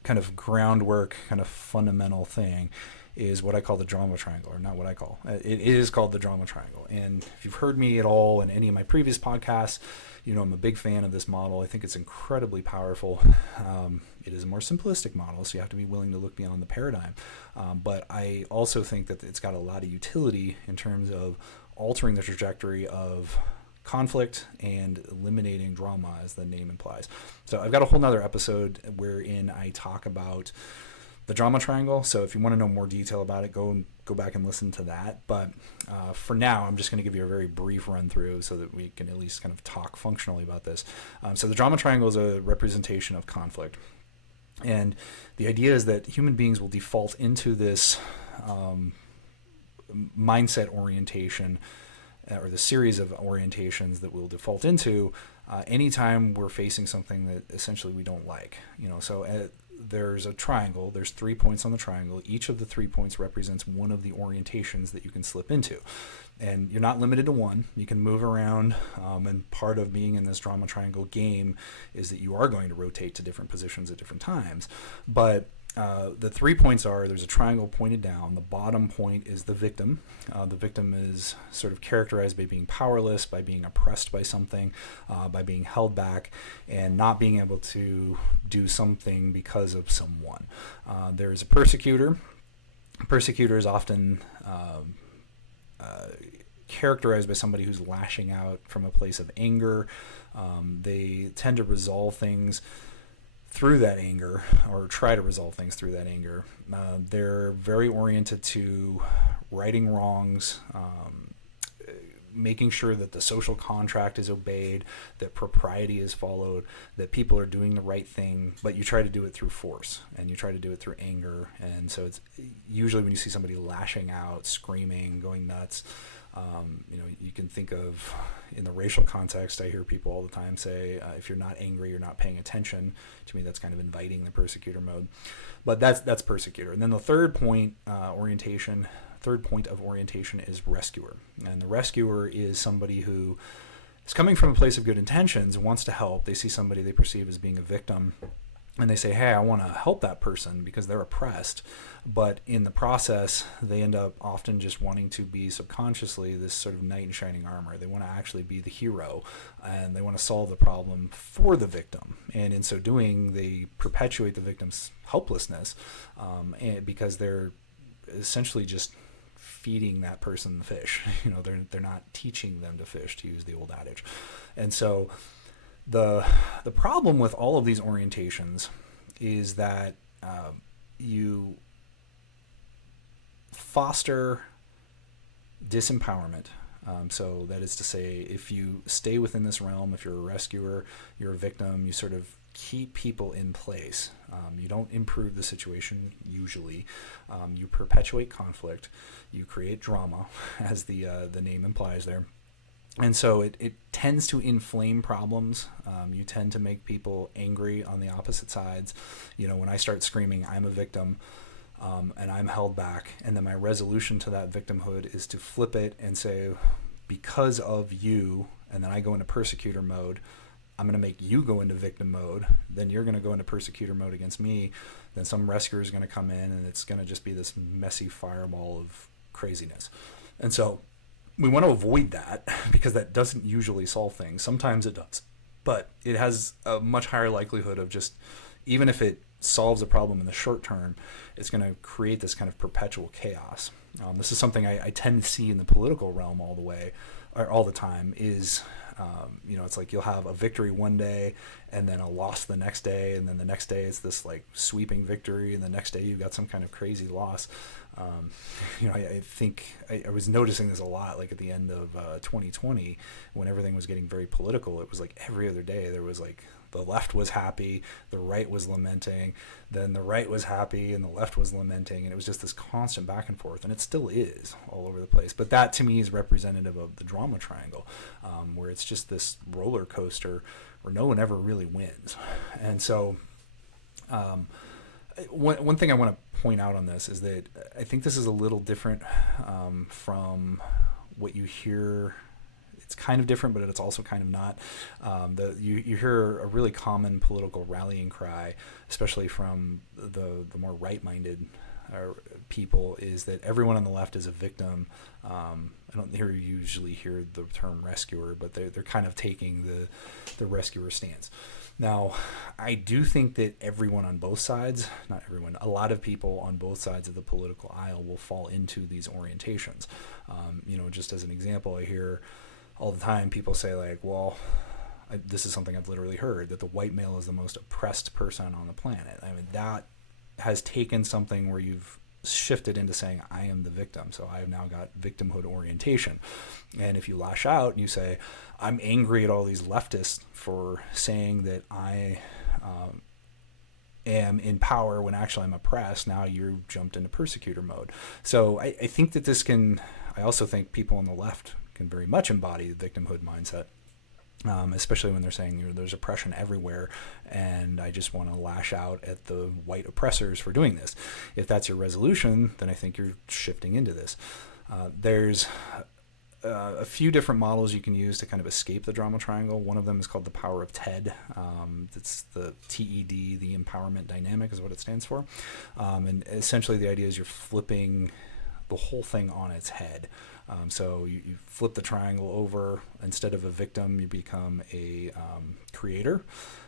kind of groundwork, kind of fundamental thing, is what I call the drama triangle, or not what I call. It is called the drama triangle. And if you've heard me at all in any of my previous podcasts, I'm a big fan of this model. I think it's incredibly powerful. It is a more simplistic model, so you have to be willing to look beyond the paradigm. But I also think that it's got a lot of utility in terms of altering the trajectory of conflict and eliminating drama, as the name implies. So I've got a whole nother episode wherein I talk about the drama triangle. So if you want to know more detail about it, go back and listen to that. But for now, I'm just going to give you a very brief run through so that we can at least kind of talk functionally about this. So the drama triangle is a representation of conflict. And the idea is that human beings will default into this mindset orientation, or the series of orientations that we'll default into anytime we're facing something that essentially we don't like. So there's a triangle, there's 3 points on the triangle. Each of the 3 points represents one of the orientations that you can slip into. And you're not limited to one. You can move around, and part of being in this drama triangle game is that you are going to rotate to different positions at different times. But the 3 points are, there's a triangle pointed down. The bottom point is the victim. The victim is sort of characterized by being powerless, by being oppressed by something, by being held back, and not being able to do something because of someone. There is a persecutor. A persecutor is often characterized by somebody who's lashing out from a place of anger. They tend to resolve things through that anger, or try to resolve things through that anger. They're very oriented to righting wrongs, making sure that the social contract is obeyed, that propriety is followed, that people are doing the right thing, but you try to do it through force, and you try to do it through anger. And so it's usually when you see somebody lashing out, screaming, going nuts, you can think of, in the racial context, I hear people all the time say, if you're not angry, you're not paying attention. To me, that's kind of inviting the persecutor mode. But that's persecutor. And then the third point of orientation is rescuer. And the rescuer is somebody who is coming from a place of good intentions, wants to help. They see somebody they perceive as being a victim, and they say, hey, I want to help that person because they're oppressed. But in the process, they end up often just wanting to be subconsciously this sort of knight in shining armor. They want to actually be the hero, and they want to solve the problem for the victim. And in so doing, they perpetuate the victim's helplessness, and because they're essentially just feeding that person the fish. They're not teaching them to fish, to use the old adage. And so the problem with all of these orientations is that you foster disempowerment. So that is to say, if you stay within this realm, if you're a rescuer, you're a victim, you sort of keep people in place. You don't improve the situation usually. You perpetuate conflict. You create drama, as the name implies there. And so it tends to inflame problems. You tend to make people angry on the opposite sides. When I start screaming, I'm a victim, and I'm held back, and then my resolution to that victimhood is to flip it and say, because of you, and then I go into persecutor mode, I'm going to make you go into victim mode, then you're going to go into persecutor mode against me, then some rescuer is going to come in, and it's going to just be this messy fireball of craziness. And so we want to avoid that, because that doesn't usually solve things. Sometimes it does, but it has a much higher likelihood of just, even if it solves a problem in the short term, it's going to create this kind of perpetual chaos. This is something I tend to see in the political realm all the time is, it's like you'll have a victory one day and then a loss the next day, and then the next day it's this like sweeping victory, and the next day you've got some kind of crazy loss. I think I was noticing this a lot, like at the end of 2020, when everything was getting very political. It was like every other day there was like, the left was happy, the right was lamenting, then the right was happy and the left was lamenting, and it was just this constant back and forth, and it still is all over the place. But that to me is representative of the drama triangle, where it's just this roller coaster where no one ever really wins. And so one thing I want to point out on this is that I think this is a little different from what you hear. It's kind of different, but it's also kind of not. You hear a really common political rallying cry, especially from the more right-minded people, is that everyone on the left is a victim. I don't usually hear the term rescuer, but they're kind of taking the rescuer stance. Now, I do think that everyone on both sides, not everyone, a lot of people on both sides of the political aisle will fall into these orientations. Just as an example, I hear all the time people say like, well, this is something I've literally heard, that the white male is the most oppressed person on the planet. I mean, that has taken something where you've shifted into saying, I am the victim. So I've now got victimhood orientation. And if you lash out and you say, I'm angry at all these leftists for saying that I am in power when actually I'm oppressed, now you jumped into persecutor mode. So I think that I also think people on the left can very much embody the victimhood mindset, especially when they're saying there's oppression everywhere, and I just want to lash out at the white oppressors for doing this. If that's your resolution, then I think you're shifting into this. There's a few different models you can use to kind of escape the drama triangle. One of them is called the power of TED. It's the TED, the empowerment dynamic is what it stands for. And essentially the idea is you're flipping the whole thing on its head. So you flip the triangle over. Instead of a victim, you become a creator.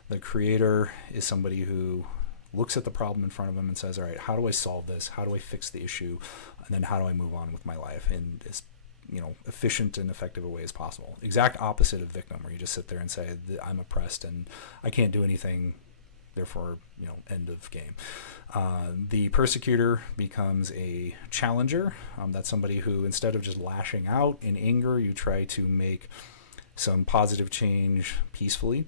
The creator is somebody who looks at the problem in front of them and says, all right, how do I solve this? How do I fix the issue? And then how do I move on with my life in as efficient and effective a way as possible? Exact opposite of victim, where you just sit there and say, I'm oppressed and I can't do anything, therefore, end of game. The persecutor becomes a challenger. That's somebody who, instead of just lashing out in anger, you try to make some positive change peacefully.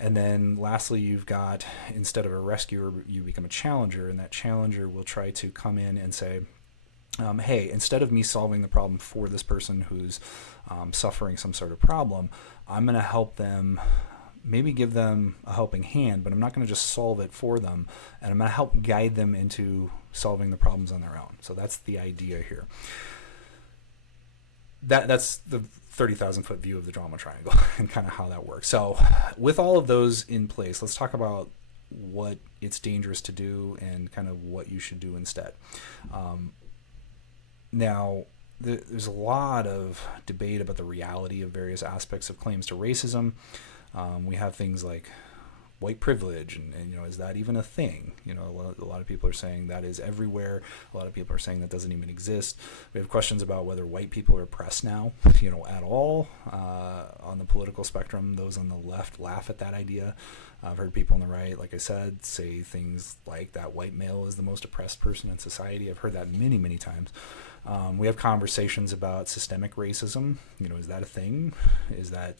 And then lastly, you've got, instead of a rescuer, you become a challenger, and that challenger will try to come in and say, hey, instead of me solving the problem for this person who's suffering some sort of problem, I'm going to help them, maybe give them a helping hand, but I'm not going to just solve it for them, and I'm going to help guide them into solving the problems on their own. So that's the idea here. That's the 30,000 foot view of the drama triangle and kind of how that works. So with all of those in place, let's talk about what it's dangerous to do and kind of what you should do instead. Now, there's a lot of debate about the reality of various aspects of claims to racism. We have things like white privilege, and is that even a thing? A lot of people are saying that is everywhere. A lot of people are saying that doesn't even exist. We have questions about whether white people are oppressed now, at all. On the political spectrum, those on the left laugh at that idea. I've heard people on the right, like I said, say things like that white male is the most oppressed person in society. I've heard that many, many times. We have conversations about systemic racism. Is that a thing? Is that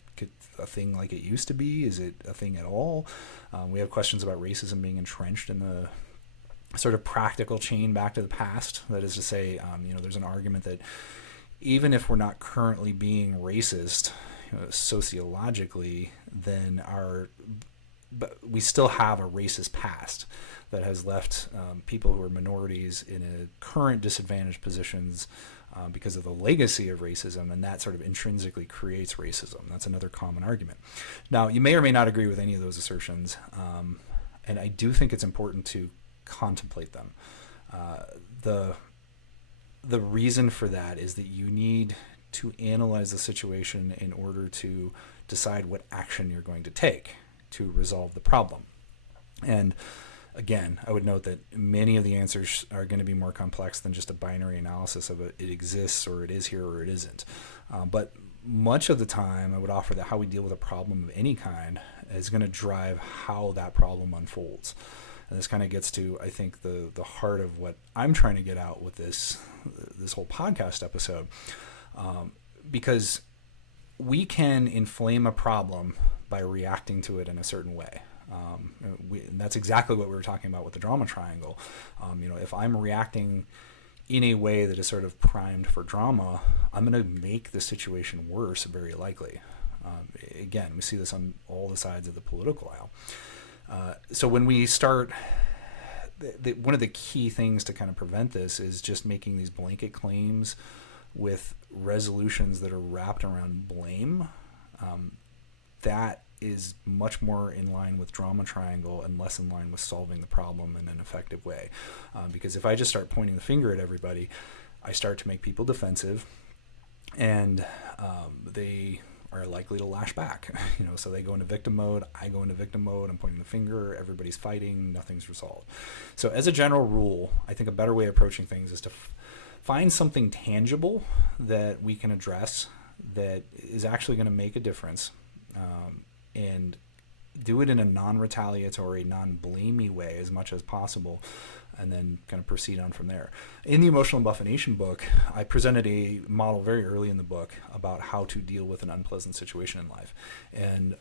a thing like it used to be? Is it a thing at all? We have questions about racism being entrenched in the sort of practical chain back to the past. That is to say, there's an argument that even if we're not currently being racist sociologically, then but we still have a racist past that has left people who are minorities in a current disadvantaged positions because of the legacy of racism, and that sort of intrinsically creates racism. That's another common argument. Now, you may or may not agree with any of those assertions, and I do think it's important to contemplate them. The reason for that is that you need to analyze the situation in order to decide what action you're going to take to resolve the problem. And again, I would note that many of the answers are going to be more complex than just a binary analysis of it exists or it is here or it isn't. But much of the time, I would offer that how we deal with a problem of any kind is going to drive how that problem unfolds. And this kind of gets to, I think, the heart of what I'm trying to get out with this whole podcast episode. Because we can inflame a problem by reacting to it in a certain way. And that's exactly what we were talking about with the drama triangle. If I'm reacting in a way that is sort of primed for drama, I'm going to make the situation worse, very likely. Again, we see this on all the sides of the political aisle. So when we start, one of the key things to kind of prevent this is just making these blanket claims with resolutions that are wrapped around blame. That is much more in line with drama triangle and less in line with solving the problem in an effective way. Because if I just start pointing the finger at everybody, I start to make people defensive, and they are likely to lash back. So they go into victim mode, I go into victim mode, I'm pointing the finger, everybody's fighting, nothing's resolved. So as a general rule, I think a better way of approaching things is to find something tangible that we can address that is actually going to make a difference, and do it in a non-retaliatory, non-blamey way as much as possible, and then kind of proceed on from there. In the Emotional Embuffination book, I presented a model very early in the book about how to deal with an unpleasant situation in life. And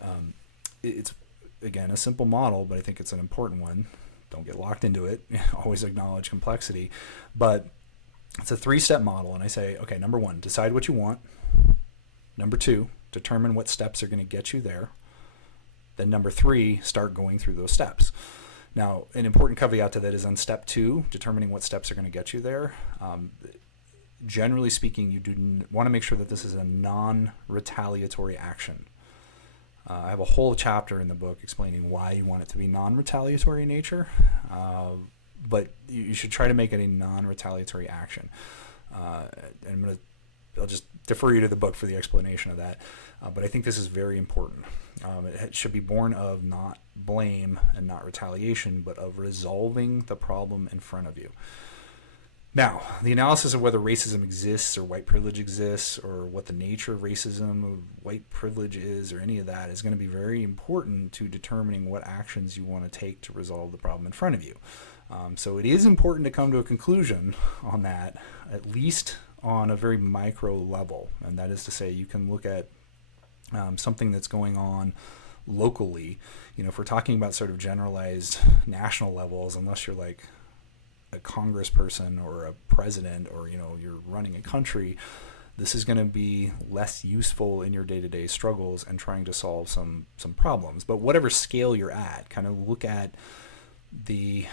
it's, again, a simple model, but I think it's an important one. Don't get locked into it. Always acknowledge complexity. But it's a 3-step model, and I say, okay, number 1, decide what you want. Number 2, determine what steps are going to get you there. Then number 3, start going through those steps. Now, an important caveat to that is on step 2, determining what steps are going to get you there. Generally speaking, you do want to make sure that this is a non-retaliatory action. I have a whole chapter in the book explaining why you want it to be non-retaliatory in nature, but you should try to make it a non-retaliatory action. And I'll just defer you to the book for the explanation of that. But I think this is very important. It should be born of not blame and not retaliation, but of resolving the problem in front of you. Now, the analysis of whether racism exists or white privilege exists, or what the nature of racism, or white privilege is, or any of that is going to be very important to determining what actions you want to take to resolve the problem in front of you. So it is important to come to a conclusion on that, at least on a very micro level. And that is to say, you can look at something that's going on locally. If we're talking about sort of generalized national levels, unless you're like a congressperson or a president, or you're running a country, this is going to be less useful in your day-to-day struggles and trying to solve some problems. But whatever scale you're at, kind of look at the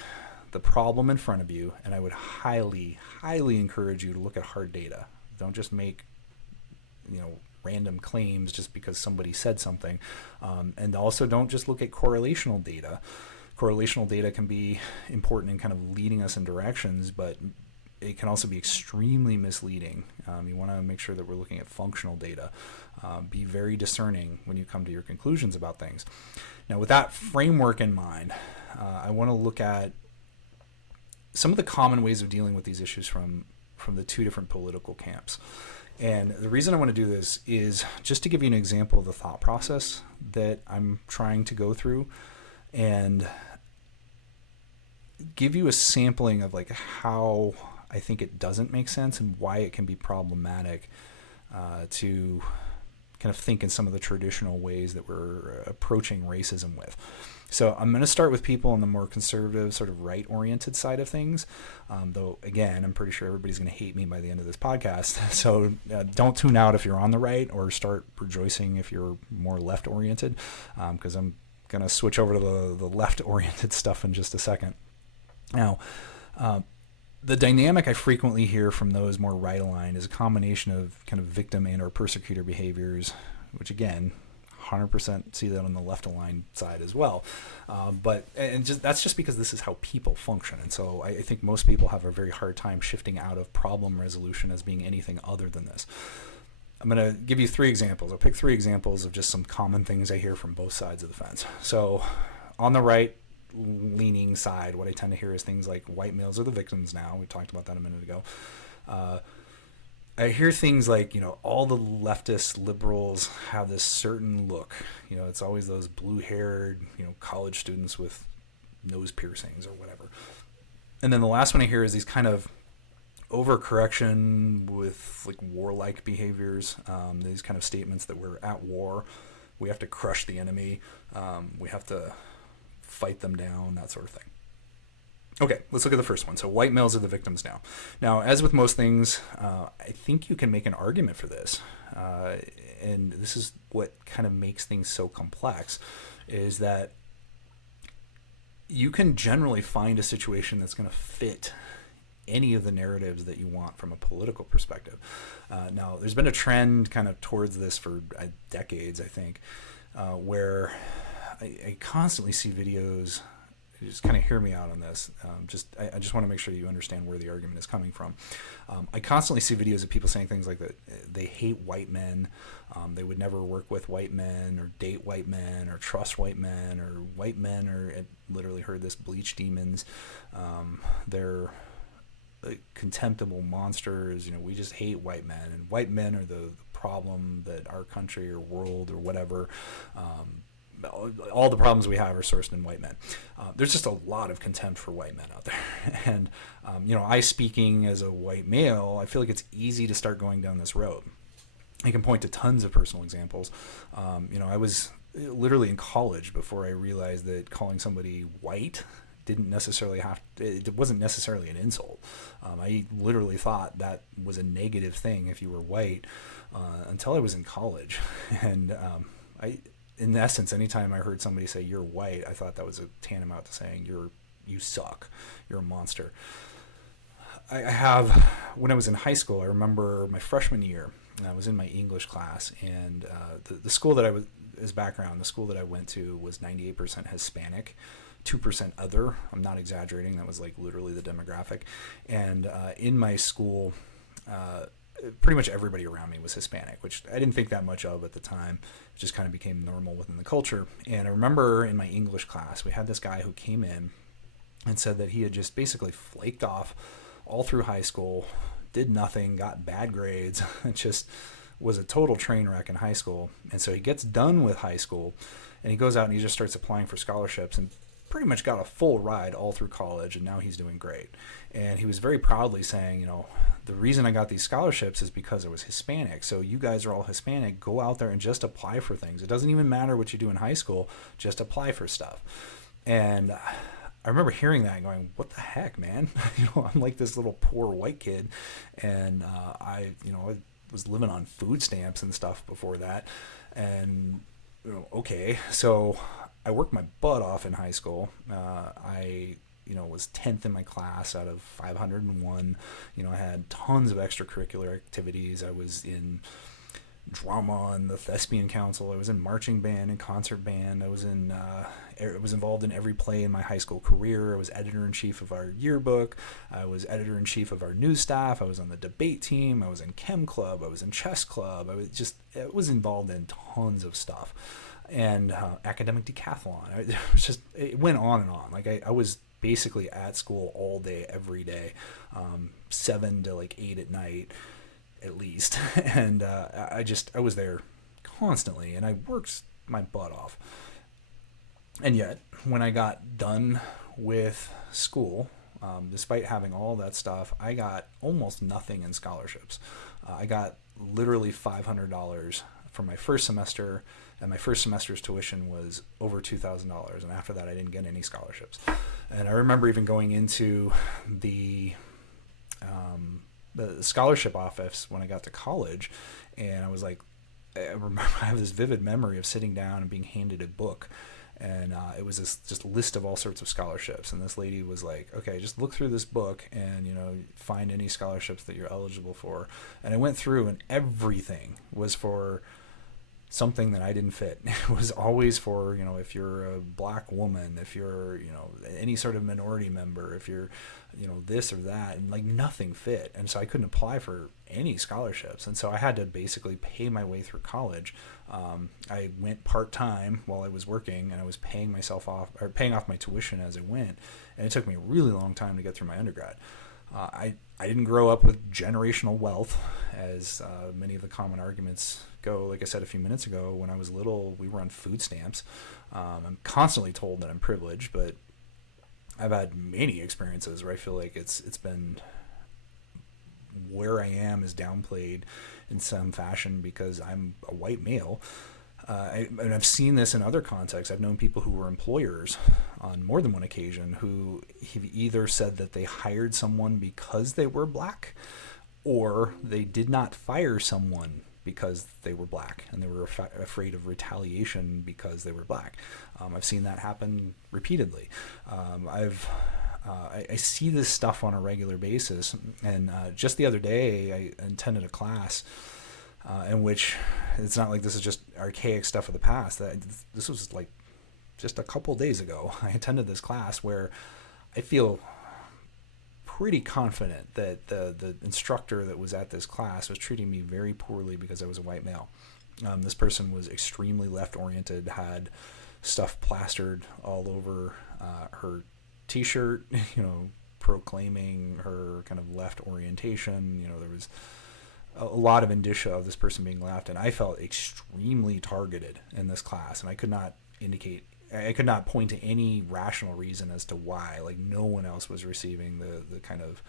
problem in front of you, and I would highly encourage you to look at hard data. Don't just make random claims just because somebody said something, and also don't just look at correlational data. Correlational data can be important in kind of leading us in directions, but it can also be extremely misleading. You want to make sure that we're looking at functional data. Be very discerning when you come to your conclusions about things. Now, with that framework in mind, I want to look at some of the common ways of dealing with these issues from the 2 different political camps. And the reason I want to do this is just to give you an example of the thought process that I'm trying to go through, and give you a sampling of like how I think it doesn't make sense and why it can be problematic to kind of think in some of the traditional ways that we're approaching racism with. So I'm going to start with people on the more conservative, sort of right-oriented side of things. Though, again, I'm pretty sure everybody's going to hate me by the end of this podcast. So don't tune out if you're on the right, or start rejoicing if you're more left-oriented, because I'm going to switch over to the left-oriented stuff in just a second. Now, the dynamic I frequently hear from those more right-aligned is a combination of kind of victim and or persecutor behaviors, which, again, 100% see that on the left-aligned side as well. That's just because this is how people function. And so I think most people have a very hard time shifting out of problem resolution as being anything other than this. I'm going to give you 3 examples. I'll pick 3 examples of just some common things I hear from both sides of the fence. So on the right leaning side, what I tend to hear is things like white males are the victims now. We talked about that a minute ago. I hear things like, all the leftist liberals have this certain look. It's always those blue-haired, college students with nose piercings or whatever. And then the last one I hear is these kind of overcorrection with like warlike behaviors, these kind of statements that we're at war, we have to crush the enemy, we have to fight them down, that sort of thing. Okay, let's look at the first one. So white males are the victims now. Now, as with most things, I think you can make an argument for this. And this is what kind of makes things so complex, is that you can generally find a situation that's going to fit any of the narratives that you want from a political perspective. Now, there's been a trend kind of towards this for decades, I think, where I constantly see videos. Just kind of hear me out on this. I just want to make sure you understand where the argument is coming from. I constantly see videos of people saying things like that they hate white men, they would never work with white men or date white men or trust white men, or white men are, I literally heard this, bleach demons. They're contemptible monsters. We just hate white men, and white men are the problem that our country or world or whatever, all the problems we have are sourced in white men. There's just a lot of contempt for white men out there. And, I speaking as a white male, I feel like it's easy to start going down this road. I can point to tons of personal examples. I was literally in college before I realized that calling somebody white it wasn't necessarily an insult. I literally thought that was a negative thing if you were white, until I was in college. And in essence, anytime I heard somebody say you're white, I thought that was a tantamount to saying you suck, you're a monster. When I was in high school, I remember my freshman year, and I was in my English class, and the school that the school that I went to was 98% Hispanic, 2% other. I'm not exaggerating. That was like literally the demographic. And in my school, pretty much everybody around me was Hispanic, which I didn't think that much of at the time. It just kind of became normal within the culture. And I remember in my English class, we had this guy who came in and said that he had just basically flaked off all through high school, did nothing, got bad grades, and just was a total train wreck in high school. And so he gets done with high school, and he goes out and he just starts applying for scholarships, and pretty much got a full ride all through college, and now he's doing great. And he was very proudly saying, the reason I got these scholarships is because I was Hispanic. So you guys are all Hispanic. Go out there and just apply for things. It doesn't even matter what you do in high school. Just apply for stuff. And I remember hearing that and going, what the heck, man? I'm like this little poor white kid. And I was living on food stamps and stuff before that. And, okay. So I worked my butt off in high school. I was 10th in my class out of 501. I had tons of extracurricular activities. I was in drama and the thespian council. I was in marching band and concert band. I was involved in every play in my high school career. I was editor-in-chief of our yearbook. I was editor-in-chief of our news staff. I was on the debate team. I was in chem club. I was in chess club. I was involved in tons of stuff. And academic decathlon. It went on and on. Like I was basically at school all day, every day, 7 to 8 at night, at least. And I was there constantly, and I worked my butt off. And yet, when I got done with school, Despite having all that stuff, I got almost nothing in scholarships. I got literally $500 for my first semester, and my first semester's tuition was over $2,000. And after that, I didn't get any scholarships. And I remember even going into the scholarship office when I got to college, and I was like, I remember I have this vivid memory of sitting down and being handed a book, and it was this just list of all sorts of scholarships, and this lady was like, okay, just look through this book and, you know, find any scholarships that you're eligible for. And I went through, and everything was for something that I didn't fit. It was always for, you know, if you're a black woman, if you're, you know, any sort of minority member, if you're, you know, this or that, and like nothing fit. And so I couldn't apply for any scholarships. And so I had to basically pay my way through college. I went part-time while I was working, and I was paying myself off, or paying off my tuition as I went. And it took me a really long time to get through my undergrad. I didn't grow up with generational wealth, as many of the common arguments go. Like I said a few minutes ago, when I was little, we were on food stamps. I'm constantly told that I'm privileged, but I've had many experiences where I feel like it's been, where I am is downplayed in some fashion because I'm a white male. And I've seen this in other contexts. I've known people who were employers on more than one occasion who have either said that they hired someone because they were black, or they did not fire someone because they were black, and they were afraid of retaliation because they were black. I've seen that happen repeatedly. I see this stuff on a regular basis, and just the other day I attended a class in which, it's not like this is just archaic stuff of the past. This was like just a couple days ago. I attended this class where I feel pretty confident that the instructor that was at this class was treating me very poorly because I was a white male. This person was extremely left-oriented, had stuff plastered all over her t-shirt, you know, proclaiming her kind of left orientation. You know, there was a lot of indicia of this person being left, and I felt extremely targeted in this class, and I could not point to any rational reason as to why. Like, no one else was receiving the kind of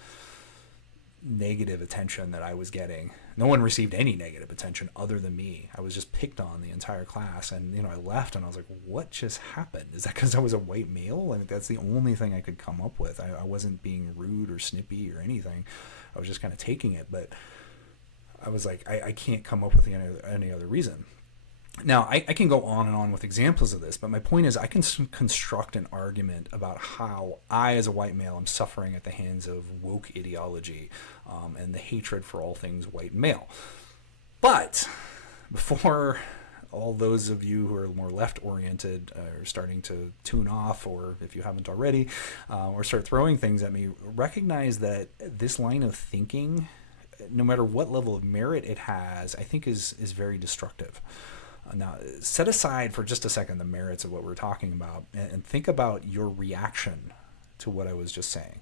negative attention that I was getting. No one received any negative attention other than me. I was just picked on the entire class, and, you know, I left and I was like, what just happened? Is that because I was a white male? I mean, that's the only thing I could come up with. I wasn't being rude or snippy or anything. I was just kind of taking it, but I was like, I can't come up with any other reason. Now, I can go on and on with examples of this, but my point is I can construct an argument about how I, as a white male, am suffering at the hands of woke ideology and the hatred for all things white male. But before all those of you who are more left-oriented are starting to tune off, or if you haven't already, or start throwing things at me, recognize that this line of thinking, no matter what level of merit it has, I think is very destructive. Now, set aside for just a second the merits of what we're talking about, and think about your reaction to what I was just saying.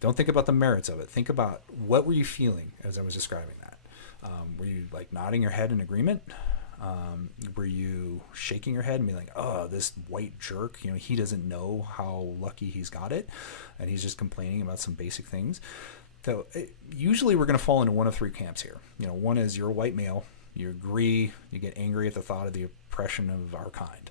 Don't think about the merits of it. Think about, what were you feeling as I was describing that? Were you like nodding your head in agreement? Were you shaking your head and being like, oh, this white jerk, you know, he doesn't know how lucky he's got it, and he's just complaining about some basic things? So usually we're going to fall into one of three camps here. You know, one is you're a white male. You agree, you get angry at the thought of the oppression of our kind.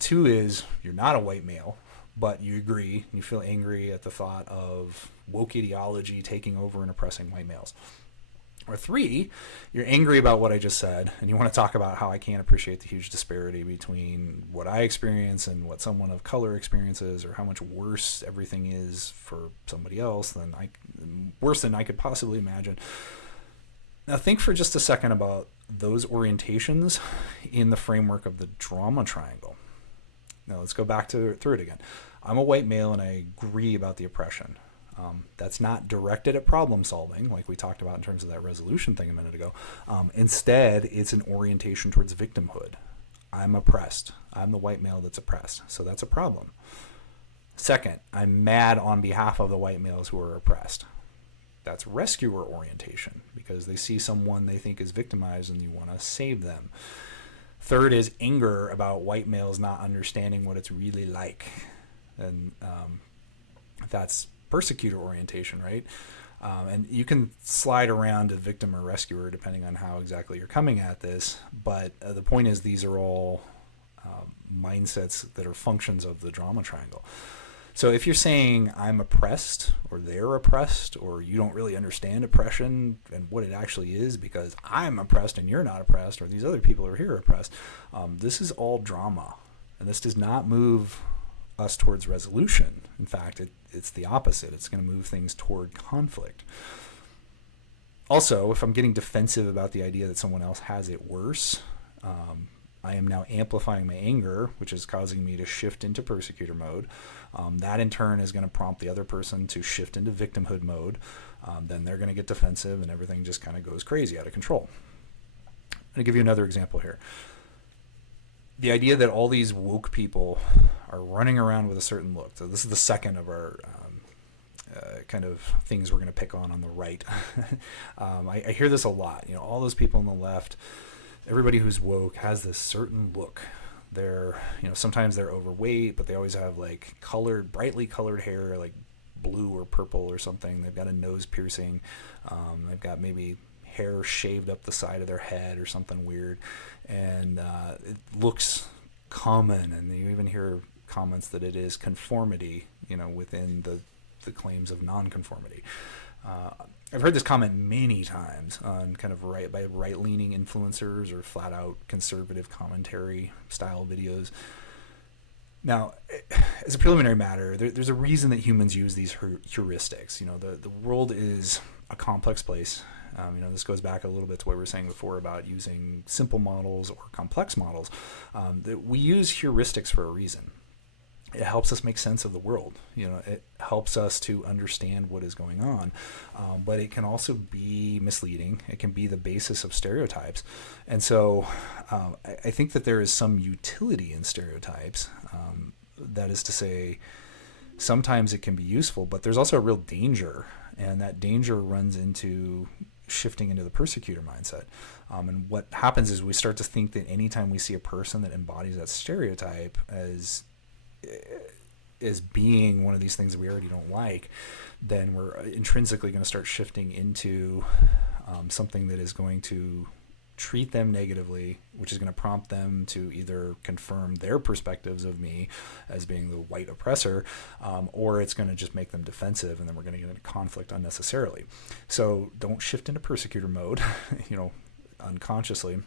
Two is you're not a white male, but you agree, you feel angry at the thought of woke ideology taking over and oppressing white males. Or three, you're angry about what I just said, and you want to talk about how I can't appreciate the huge disparity between what I experience and what someone of color experiences, or how much worse everything is for somebody else worse than I could possibly imagine. Now think for just a second about those orientations in the framework of the drama triangle. Now let's go back through it again. I'm a white male and I agree about the oppression. That's not directed at problem solving, like we talked about in terms of that resolution thing a minute ago. Instead, it's an orientation towards victimhood. I'm oppressed. I'm the white male that's oppressed, so that's a problem. Second, I'm mad on behalf of the white males who are oppressed. That's rescuer orientation, because they see someone they think is victimized and you want to save them. Third is anger about white males not understanding what it's really like. And that's persecutor orientation, right? And you can slide around to victim or rescuer depending on how exactly you're coming at this. But the point is, these are all mindsets that are functions of the drama triangle. So if you're saying I'm oppressed or they're oppressed or you don't really understand oppression and what it actually is because I'm oppressed and you're not oppressed or these other people are here oppressed, this is all drama. And this does not move us towards resolution. In fact, it's the opposite. It's going to move things toward conflict. Also, if I'm getting defensive about the idea that someone else has it worse, I am now amplifying my anger, which is causing me to shift into persecutor mode. That in turn is going to prompt the other person to shift into victimhood mode. Then they're going to get defensive and everything just kind of goes crazy, out of control. I'm going to give you another example here. The idea that all these woke people are running around with a certain look. So this is the second of our kind of things we're going to pick on the right. I hear this a lot. All those people on the left, everybody who's woke has this certain look. They're, sometimes they're overweight, but they always have like brightly colored hair, like blue or purple or something. They've got a nose piercing. They've got maybe hair shaved up the side of their head or something weird. And it looks common. And you even hear comments that it is conformity, within the claims of nonconformity. I've heard this comment many times on kind of right-leaning influencers or flat-out conservative commentary style videos. Now, as a preliminary matter, there's a reason that humans use these heuristics. The world is a complex place. This goes back a little bit to what we were saying before about using simple models or complex models. That we use heuristics for a reason. It helps us make sense of the world. It helps us to understand what is going on. But it can also be misleading. It can be the basis of stereotypes. And so I think that there is some utility in stereotypes. That is to say, sometimes it can be useful, but there's also a real danger. And that danger runs into shifting into the persecutor mindset. And what happens is we start to think that anytime we see a person that embodies that stereotype as being one of these things that we already don't like, then we're intrinsically going to start shifting into something that is going to treat them negatively, which is going to prompt them to either confirm their perspectives of me as being the white oppressor, or it's going to just make them defensive, and then we're going to get into conflict unnecessarily. So don't shift into persecutor mode, unconsciously.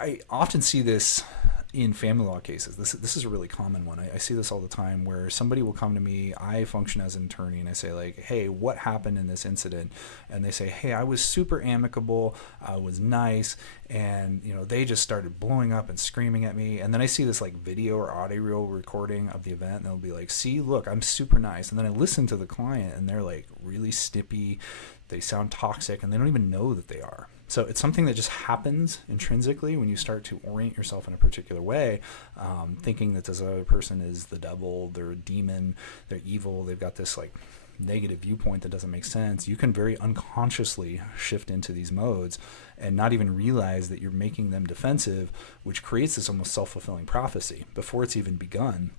I often see this in family law cases. This is a really common one. I see this all the time where somebody will come to me. I function as an attorney, and I say like, hey, what happened in this incident? And they say, hey, I was super amicable. I was nice. And, they just started blowing up and screaming at me. And then I see this like video or audio recording of the event, and they'll be like, see, look, I'm super nice. And then I listen to the client, and they're like really snippy. They sound toxic, and they don't even know that they are. So it's something that just happens intrinsically when you start to orient yourself in a particular way, thinking that this other person is the devil, they're a demon, they're evil, they've got this like negative viewpoint that doesn't make sense. You can very unconsciously shift into these modes and not even realize that you're making them defensive, which creates this almost self-fulfilling prophecy before it's even begun.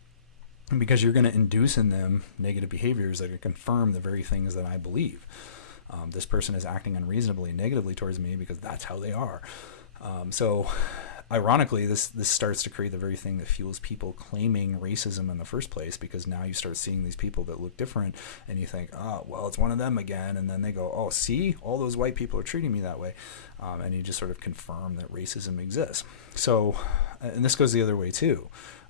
And because you're going to induce in them negative behaviors that confirm the very things that I believe. This person is acting unreasonably and negatively towards me because that's how they are. So ironically, this starts to create the very thing that fuels people claiming racism in the first place, because now you start seeing these people that look different and you think, oh, well, it's one of them again. And then they go, oh, see, all those white people are treating me that way. And you just sort of confirm that racism exists. So, and this goes the other way too.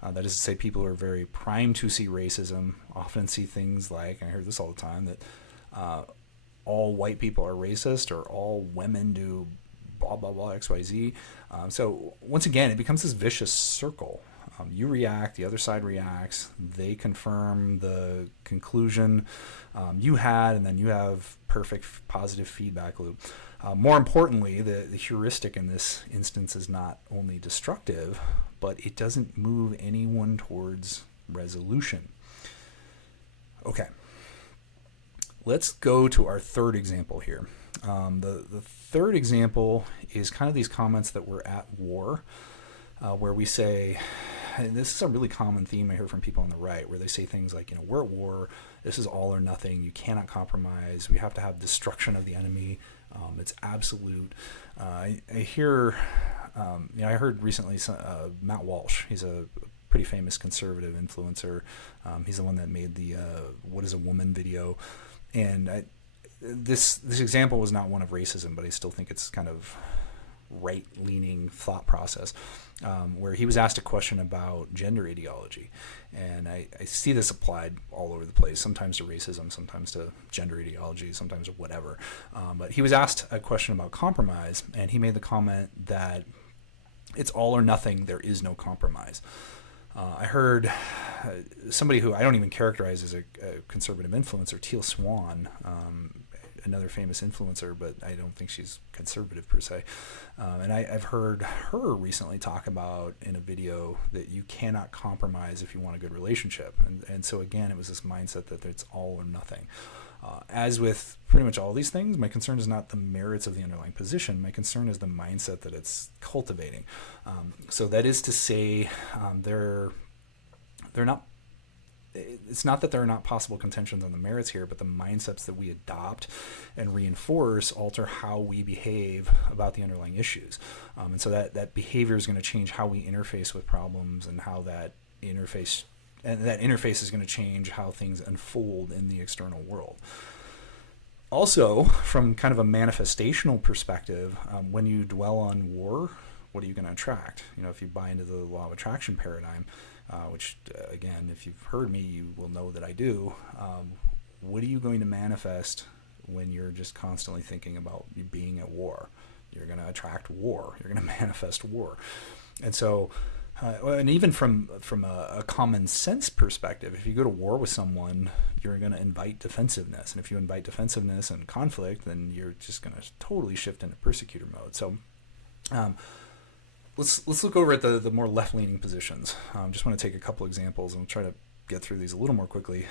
That is to say, people who are very primed to see racism often see things like, and I hear this all the time, that all white people are racist or all women do blah, blah, blah, XYZ. So once again, it becomes this vicious circle. You react, the other side reacts, they confirm the conclusion you had, and then you have perfect positive feedback loop. More importantly, the heuristic in this instance is not only destructive, but it doesn't move anyone towards resolution. Okay. Let's go to our third example here. The third example is kind of these comments that we're at war, where we say, and this is a really common theme I hear from people on the right, where they say things like, we're at war, this is all or nothing, you cannot compromise, we have to have destruction of the enemy, it's absolute. I hear, I heard recently Matt Walsh, he's a pretty famous conservative influencer. He's the one that made the "What is a Woman" video, and this example was not one of racism, but I still think it's kind of right-leaning thought process, where he was asked a question about gender ideology, and I see this applied all over the place, sometimes to racism, sometimes to gender ideology, sometimes to whatever, but he was asked a question about compromise, and he made the comment that it's all or nothing, there is no compromise. I heard somebody who I don't even characterize as a conservative influencer, Teal Swan, another famous influencer, but I don't think she's conservative per se. And I've heard her recently talk about in a video that you cannot compromise if you want a good relationship. And so again, it was this mindset that it's all or nothing. As with pretty much all these things, my concern is not the merits of the underlying position. My concern is the mindset that it's cultivating. So that is to say, they're not. It's not that there are not possible contentions on the merits here, but the mindsets that we adopt and reinforce alter how we behave about the underlying issues. And so that behavior is going to change how we interface with problems, and how that interface is going to change how things unfold in the external world. Also, from kind of a manifestational perspective, when you dwell on war, what are you going to attract? If you buy into the law of attraction paradigm, which, again, if you've heard me, you will know that I do, what are you going to manifest when you're just constantly thinking about you being at war? You're going to attract war. You're going to manifest war. And so, and even from a common sense perspective, if you go to war with someone, you're going to invite defensiveness. And if you invite defensiveness and conflict, then you're just going to totally shift into persecutor mode. So let's look over at the more left-leaning positions. Just want to take a couple examples, and we'll try to get through these a little more quickly.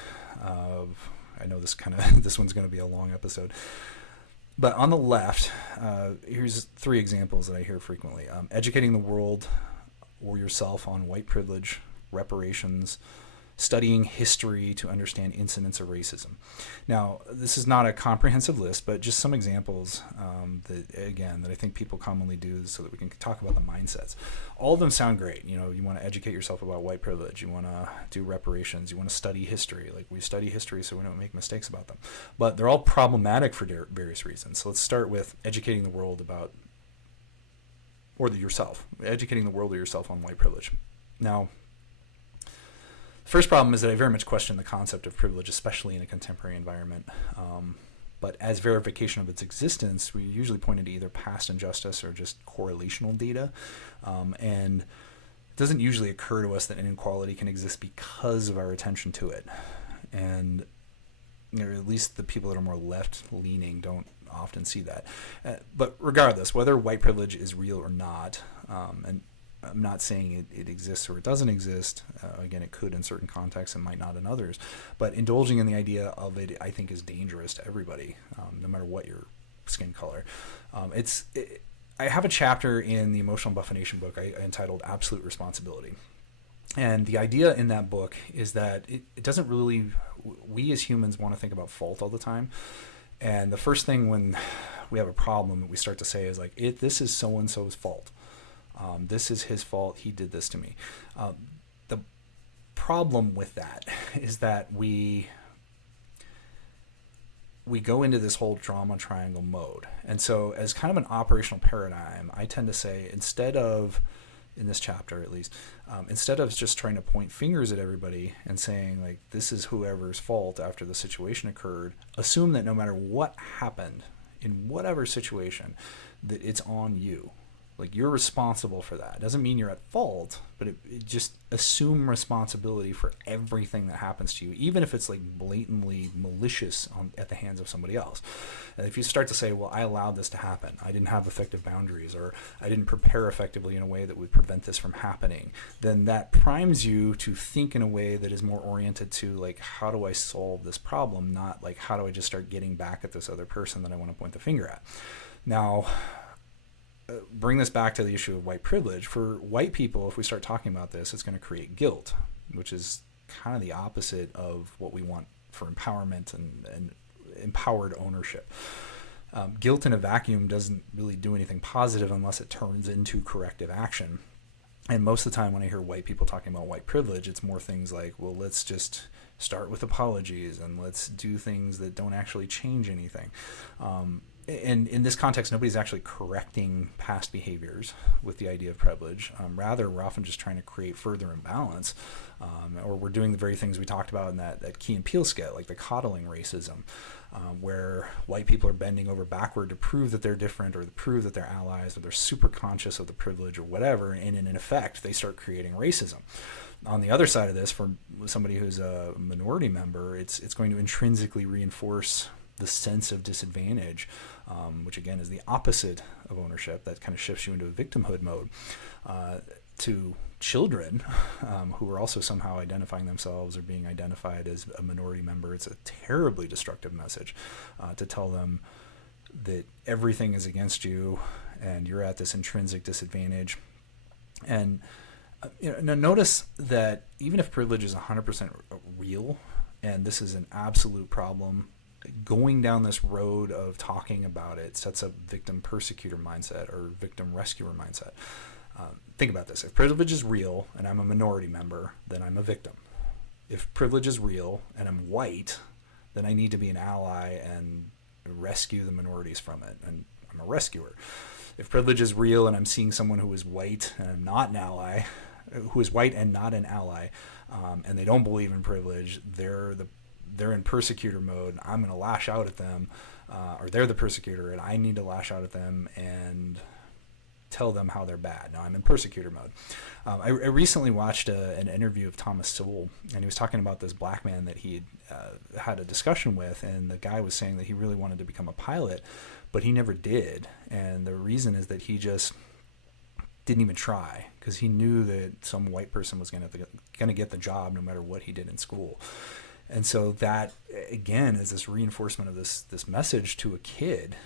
I know this one's going to be a long episode. But on the left, here's 3 examples that I hear frequently. Educating the world or yourself on white privilege, reparations, studying history to understand incidents of racism. Now, this is not a comprehensive list, but just some examples that I think people commonly do so that we can talk about the mindsets. All of them sound great. You want to educate yourself about white privilege. You want to do reparations. You want to study history. Like, we study history so we don't make mistakes about them. But they're all problematic for various reasons. So let's start with educating the world about, educating the world or yourself on white privilege. Now, first problem is that I very much question the concept of privilege, especially in a contemporary environment. But as verification of its existence, we usually point to either past injustice or just correlational data. And it doesn't usually occur to us that inequality can exist because of our attention to it. And at least the people that are more left-leaning don't often see that. But regardless, whether white privilege is real or not, and I'm not saying it exists or it doesn't exist. Again, it could in certain contexts and might not in others. But indulging in the idea of it, I think, is dangerous to everybody, no matter what your skin color. I have a chapter in the Emotional Embuffination book I entitled Absolute Responsibility. And the idea in that book is that it doesn't really, we as humans want to think about fault all the time. And the first thing when we have a problem that we start to say is like, this is so-and-so's fault. This is his fault. He did this to me. The problem with that is that we go into this whole drama triangle mode. And so as kind of an operational paradigm, I tend to say, instead of, in this chapter at least, instead of just trying to point fingers at everybody and saying, like, this is whoever's fault after the situation occurred, assume that no matter what happened in whatever situation, that it's on you. Like, you're responsible for that. It doesn't mean you're at fault, but it just assume responsibility for everything that happens to you, even if it's like blatantly malicious at the hands of somebody else. And if you start to say, well, I allowed this to happen, I didn't have effective boundaries, or I didn't prepare effectively in a way that would prevent this from happening, then that primes you to think in a way that is more oriented to, like, how do I solve this problem, not like, how do I just start getting back at this other person that I want to point the finger at. Now, bring this back to the issue of white privilege. For white people, if we start talking about this, it's going to create guilt, which is kind of the opposite of what we want for empowerment and empowered ownership. Guilt in a vacuum doesn't really do anything positive unless it turns into corrective action. And most of the time when I hear white people talking about white privilege, it's more things like, well, let's just start with apologies and let's do things that don't actually change anything. And in this context, nobody's actually correcting past behaviors with the idea of privilege. Rather, we're often just trying to create further imbalance, or we're doing the very things we talked about in that Key and Peele skit, like the coddling racism, where white people are bending over backward to prove that they're different or to prove that they're allies or they're super conscious of the privilege or whatever, and in effect, they start creating racism. On the other side of this, for somebody who's a minority member, it's going to intrinsically reinforce the sense of disadvantage, which again is the opposite of ownership. That kind of shifts you into a victimhood mode. To children who are also somehow identifying themselves or being identified as a minority member, it's a terribly destructive message to tell them that everything is against you and you're at this intrinsic disadvantage. And now notice that even if privilege is 100% real, and this is an absolute problem, going down this road of talking about it sets up victim persecutor mindset or victim rescuer mindset. Think about this. If privilege is real and I'm a minority member, then I'm a victim. If privilege is real and I'm white, then I need to be an ally and rescue the minorities from it, and I'm a rescuer. If privilege is real and I'm seeing someone who is white and I'm not an ally, who is white and not an ally, and they don't believe in privilege, they're in persecutor mode. I'm going to lash out at them, or they're the persecutor, and I need to lash out at them and tell them how they're bad. Now I'm in persecutor mode. I recently watched an interview of Thomas Sowell, and he was talking about this black man that he had a discussion with, and the guy was saying that he really wanted to become a pilot, but he never did. And the reason is that he just didn't even try, because he knew that some white person was going to get the job no matter what he did in school. And so that, again, is this reinforcement of this message to a kid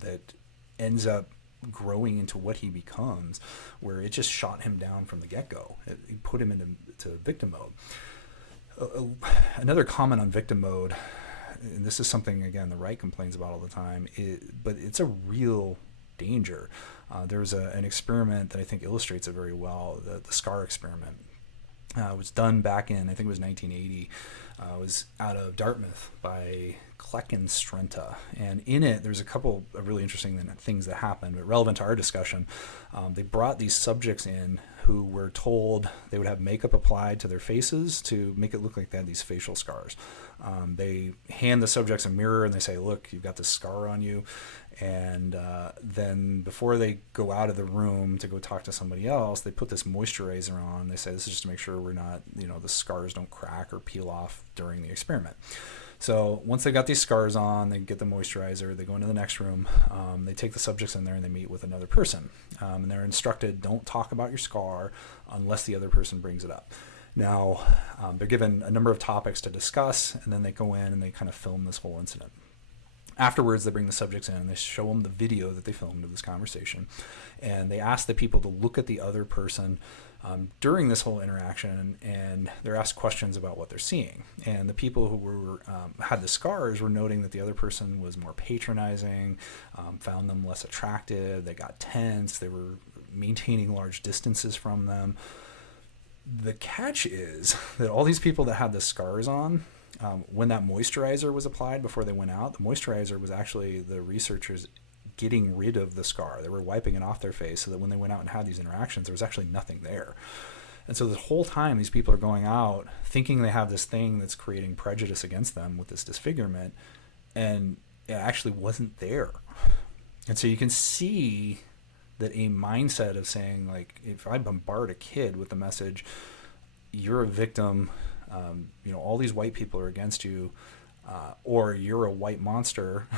that ends up growing into what he becomes, where it just shot him down from the get-go. It put him into victim mode. Another comment on victim mode, and this is something, again, the right complains about all the time, but it's a real danger. There's an experiment that I think illustrates it very well, the SCAR experiment. It was done back in, I think it was 1980. It was out of Dartmouth by Kleck and Strenta. And in it, there's a couple of really interesting things that happened, but relevant to our discussion. They brought these subjects in who were told they would have makeup applied to their faces to make it look like they had these facial scars. They hand the subjects a mirror and they say, look, you've got this scar on you. And then before they go out of the room to go talk to somebody else, they put this moisturizer on. They say this is just to make sure we're not, the scars don't crack or peel off during the experiment. So once they got these scars on, they get the moisturizer, they go into the next room, they take the subjects in there and they meet with another person. And they're instructed, don't talk about your scar unless the other person brings it up. Now, they're given a number of topics to discuss, and then they go in and they kind of film this whole incident. Afterwards, they bring the subjects in and they show them the video that they filmed of this conversation. And they ask the people to look at the other person during this whole interaction, and they're asked questions about what they're seeing. And the people who were had the scars were noting that the other person was more patronizing, found them less attractive, they got tense, they were maintaining large distances from them. The catch is that all these people that had the scars on, when that moisturizer was applied before they went out, the moisturizer was actually the researchers getting rid of the scar. They were wiping it off their face so that when they went out and had these interactions, there was actually nothing there. And so the whole time these people are going out thinking they have this thing that's creating prejudice against them with this disfigurement, and it actually wasn't there. And so you can see that a mindset of saying, like, if I bombard a kid with the message, you're a victim, all these white people are against you, or you're a white monster,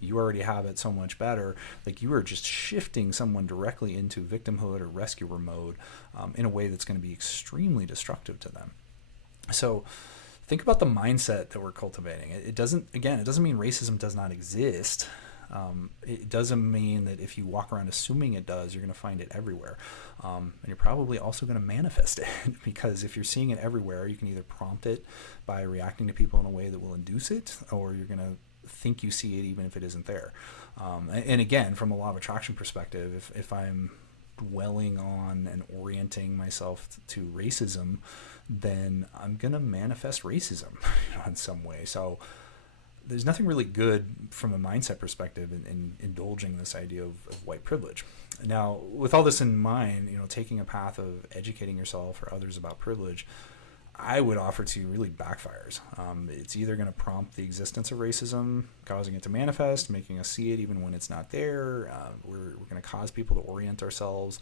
you already have it so much better, like you are just shifting someone directly into victimhood or rescuer mode in a way that's going to be extremely destructive to them. So think about the mindset that we're cultivating. It doesn't mean racism does not exist. it doesn't mean that if you walk around assuming it does, you're going to find it everywhere. And you're probably also going to manifest it because if you're seeing it everywhere, you can either prompt it by reacting to people in a way that will induce it, or you're going to think you see it even if it isn't there. And again, from a law of attraction perspective, if I'm dwelling on and orienting myself to racism, then I'm going to manifest racism in some way. So there's nothing really good from a mindset perspective in indulging this idea of white privilege. Now, with all this in mind, taking a path of educating yourself or others about privilege, I would offer to you really backfires. It's either going to prompt the existence of racism, causing it to manifest, making us see it even when it's not there. We're going to cause people to orient themselves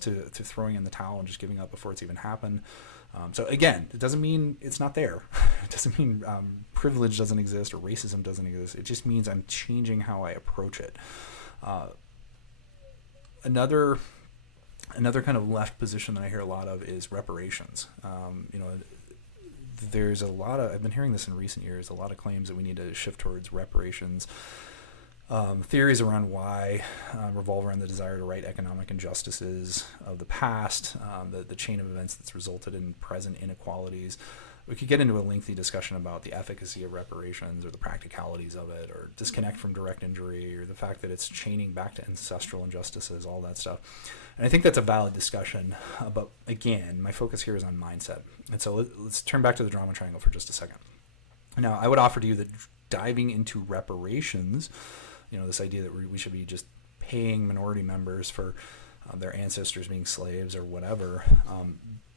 to throwing in the towel and just giving up before it's even happened. So again, it doesn't mean it's not there. It doesn't mean privilege doesn't exist or racism doesn't exist. It just means I'm changing how I approach it. Another kind of left position that I hear a lot of is reparations. There's I've been hearing this in recent years, a lot of claims that we need to shift towards reparations. Theories around why revolve around the desire to right economic injustices of the past, the chain of events that's resulted in present inequalities. We could get into a lengthy discussion about the efficacy of reparations or the practicalities of it, or disconnect from direct injury, or the fact that it's chaining back to ancestral injustices, all that stuff. And I think that's a valid discussion. But again, my focus here is on mindset. And so let's turn back to the drama triangle for just a second. Now, I would offer to you that diving into reparations, this idea that we should be just paying minority members for their ancestors being slaves or whatever,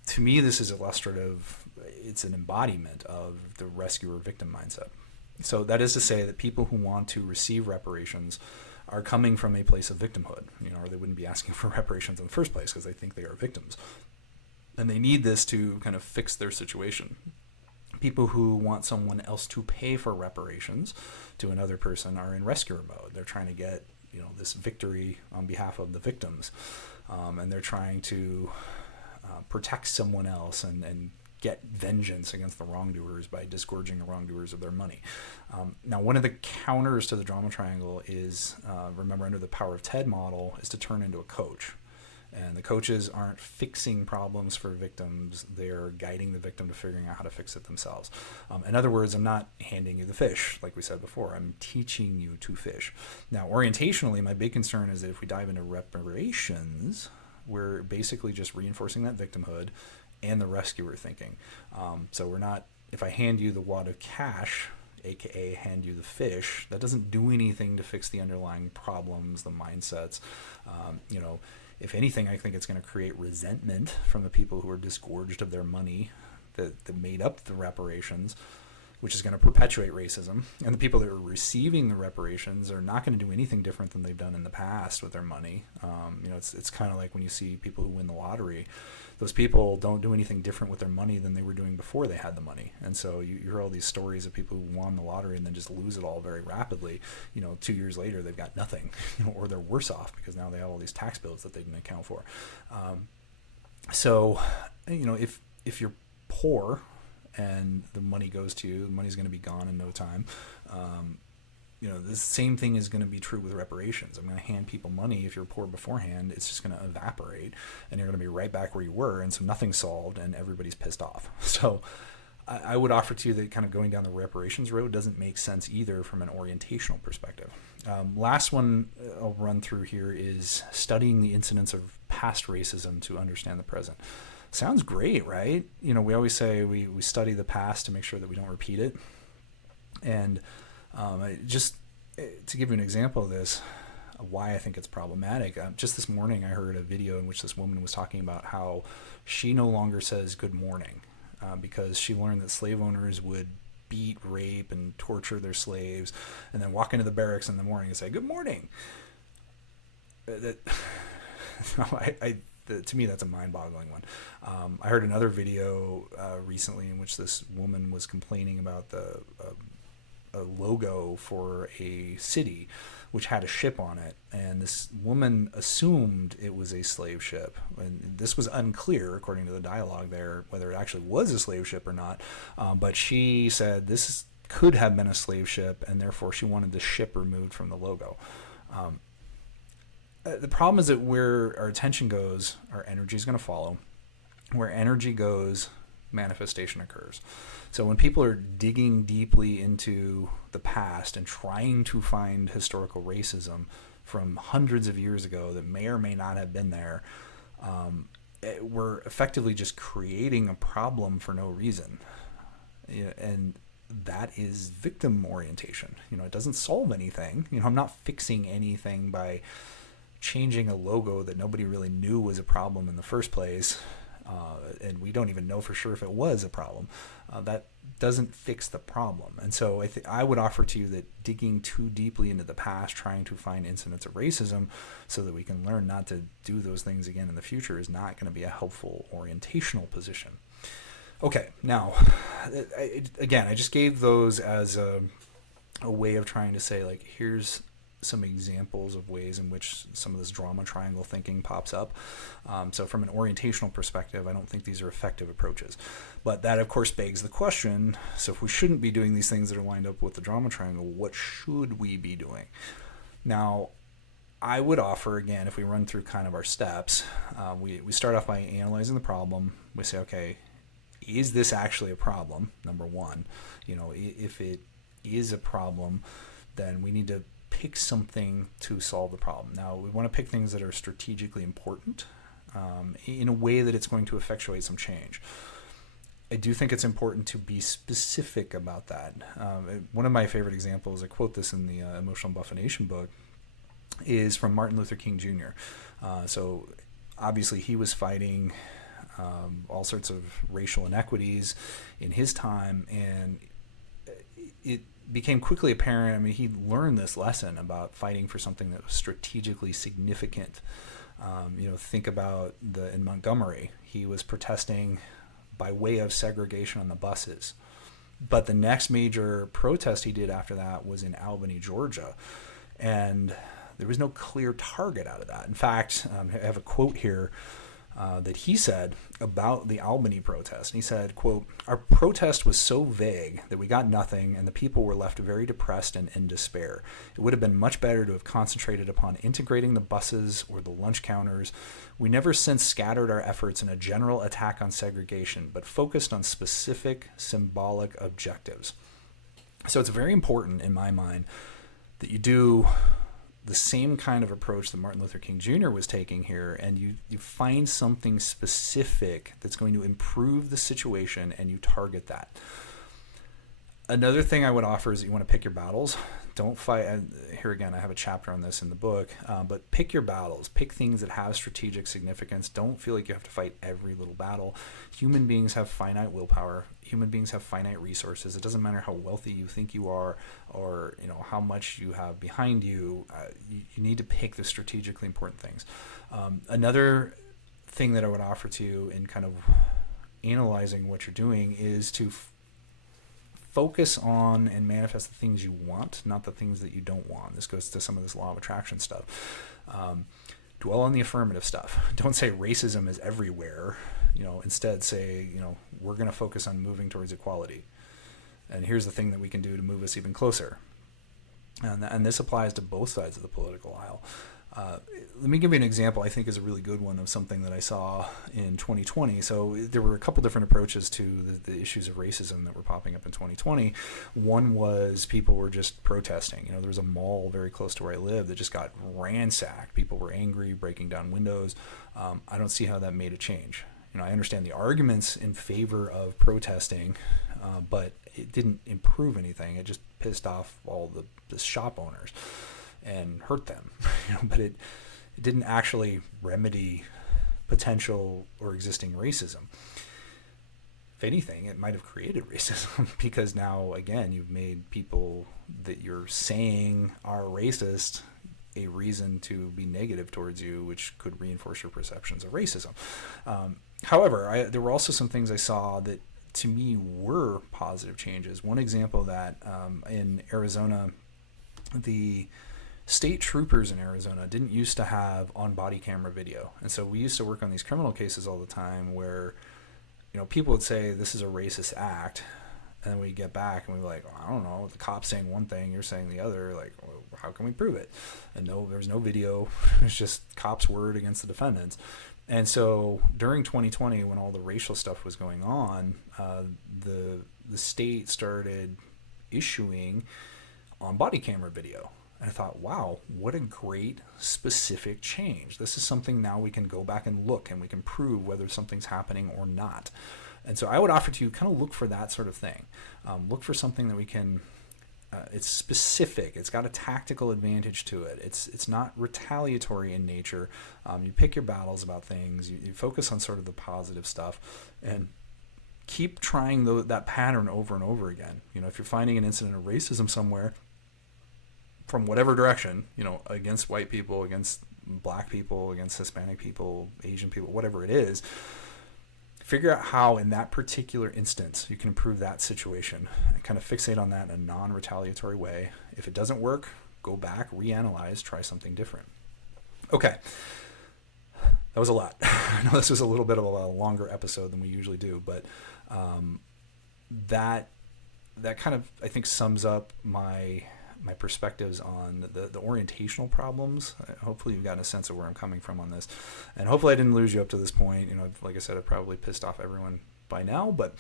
to me, this is illustrative. It's an embodiment of the rescuer-victim mindset. So that is to say that people who want to receive reparations are coming from a place of victimhood, or they wouldn't be asking for reparations in the first place because they think they are victims. And they need this to kind of fix their situation. People who want someone else to pay for reparations to another person are in rescuer mode. They're trying to get, this victory on behalf of the victims. And they're trying to protect someone else and get vengeance against the wrongdoers by disgorging the wrongdoers of their money. Now, one of the counters to the drama triangle is, remember, under the Power of Ted model, is to turn into a coach. And the coaches aren't fixing problems for victims. They're guiding the victim to figuring out how to fix it themselves. In other words, I'm not handing you the fish, like we said before. I'm teaching you to fish. Now, orientationally, my big concern is that if we dive into reparations, we're basically just reinforcing that victimhood and the rescuer thinking. So we're not, if I hand you the wad of cash, aka hand you the fish, that doesn't do anything to fix the underlying problems, the mindsets. If anything, I think it's going to create resentment from the people who are disgorged of their money that made up the reparations, which is going to perpetuate racism. And the people that are receiving the reparations are not going to do anything different than they've done in the past with their money. It's kind of like when you see people who win the lottery. Those people don't do anything different with their money than they were doing before they had the money. And so you hear all these stories of people who won the lottery and then just lose it all very rapidly. 2 years later, they've got nothing, or they're worse off because now they have all these tax bills that they didn't account for. If you're poor and the money goes to you, the money's going to be gone in no time. The same thing is going to be true with reparations. I'm going to hand people money. If you're poor beforehand, it's just going to evaporate and you're going to be right back where you were. And so nothing's solved and everybody's pissed off. So I would offer to you that kind of going down the reparations road doesn't make sense either from an orientational perspective. Last one I'll run through here is studying the incidents of past racism to understand the present. Sounds great, right? We always say we study the past to make sure that we don't repeat it. And just to give you an example of this, why I think it's problematic, just this morning I heard a video in which this woman was talking about how she no longer says good morning because she learned that slave owners would beat, rape, and torture their slaves and then walk into the barracks in the morning and say, good morning. To me, that's a mind-boggling one. I heard another video recently in which this woman was complaining about a logo for a city which had a ship on it, and this woman assumed it was a slave ship. And this was unclear, according to the dialogue there, whether it actually was a slave ship or not. But she said, this could have been a slave ship, and therefore she wanted the ship removed from the logo. The problem is that where our attention goes, our energy is going to follow. Where energy goes, manifestation occurs. So when people are digging deeply into the past and trying to find historical racism from hundreds of years ago that may or may not have been there, we're effectively just creating a problem for no reason. And that is victim orientation. It doesn't solve anything. I'm not fixing anything by changing a logo that nobody really knew was a problem in the first place. And we don't even know for sure if it was a problem. That doesn't fix the problem. And so I would offer to you that digging too deeply into the past, trying to find incidents of racism so that we can learn not to do those things again in the future, is not going to be a helpful orientational position. Okay, now, I just gave those as a way of trying to say, like, here's some examples of ways in which some of this drama triangle thinking pops up. So from an orientational perspective, I don't think these are effective approaches. But that, of course, begs the question, so if we shouldn't be doing these things that are lined up with the drama triangle, what should we be doing? Now, I would offer, again, if we run through kind of our steps, we start off by analyzing the problem. We say, okay, is this actually a problem? Number one, if it is a problem, then we need to pick something to solve the problem. Now, we want to pick things that are strategically important in a way that it's going to effectuate some change. I do think it's important to be specific about that. One of my favorite examples, I quote this in the Emotional Embuffination book, is from Martin Luther King Jr. So obviously he was fighting all sorts of racial inequities in his time, and it became quickly apparent. I mean, he learned this lesson about fighting for something that was strategically significant. Think about in Montgomery, he was protesting by way of segregation on the buses. But the next major protest he did after that was in Albany, Georgia. And there was no clear target out of that. In fact, I have a quote here that he said about the Albany protest. And he said, quote, "Our protest was so vague that we got nothing, and the people were left very depressed and in despair. It would have been much better to have concentrated upon integrating the buses or the lunch counters. We never since scattered our efforts in a general attack on segregation, but focused on specific symbolic objectives." So it's very important in my mind that you do the same kind of approach that Martin Luther King Jr. was taking here, and you find something specific that's going to improve the situation, and you target that. Another thing I would offer is that you want to pick your battles. Don't fight. Here again, I have a chapter on this in the book, but pick your battles. Pick things that have strategic significance. Don't feel like you have to fight every little battle. Human beings have finite willpower. Human beings have finite resources. It doesn't matter how wealthy you think you are, or how much you have behind you. You need to pick the strategically important things. Another thing that I would offer to you in kind of analyzing what you're doing is to focus on and manifest the things you want, not the things that you don't want. This goes to some of this law of attraction stuff. Dwell on the affirmative stuff. Don't say racism is everywhere. Instead say, we're going to focus on moving towards equality. And here's the thing that we can do to move us even closer. And this applies to both sides of the political aisle. Let me give you an example I think is a really good one of something that I saw in 2020. So there were a couple different approaches to the issues of racism that were popping up in 2020. One was people were just protesting. There was a mall very close to where I live that just got ransacked. People were angry, breaking down windows. I don't see how that made a change. I understand the arguments in favor of protesting, but it didn't improve anything. It just pissed off all the shop owners and hurt them, but it didn't actually remedy potential or existing racism. If anything, it might have created racism because now, again, you've made people that you're saying are racist a reason to be negative towards you, which could reinforce your perceptions of racism. However, there were also some things I saw that to me were positive changes. One example of that, in Arizona, the state troopers in Arizona didn't used to have on body camera video. And so we used to work on these criminal cases all the time where, people would say this is a racist act. And then we get back and we're like, I don't know, the cop's saying one thing, you're saying the other. Like, well, how can we prove it? And no, there's no video. It's just cop's word against the defendants. And so during 2020, when all the racial stuff was going on, the state started issuing on body camera video. And I thought, wow, what a great specific change. This is something now we can go back and look and we can prove whether something's happening or not. And so I would offer to you, kind of look for that sort of thing. Look for something that we can, it's specific. It's got a tactical advantage to it. It's not retaliatory in nature. You pick your battles about things. You focus on sort of the positive stuff and keep trying that pattern over and over again. You know, if you're finding an incident of racism somewhere from whatever direction, you know, against white people, against black people, against Hispanic people, Asian people, whatever it is, figure out how in that particular instance you can improve that situation and kind of fixate on that in a non-retaliatory way. If it doesn't work, go back, reanalyze, try something different. Okay. That was a lot. I know this was a little bit of a longer episode than we usually do, but that kind of, I think, sums up my perspectives on the orientational problems. Hopefully you've gotten a sense of where I'm coming from on this. And hopefully I didn't lose you up to this point. You know, like I said, I've probably pissed off everyone by now, but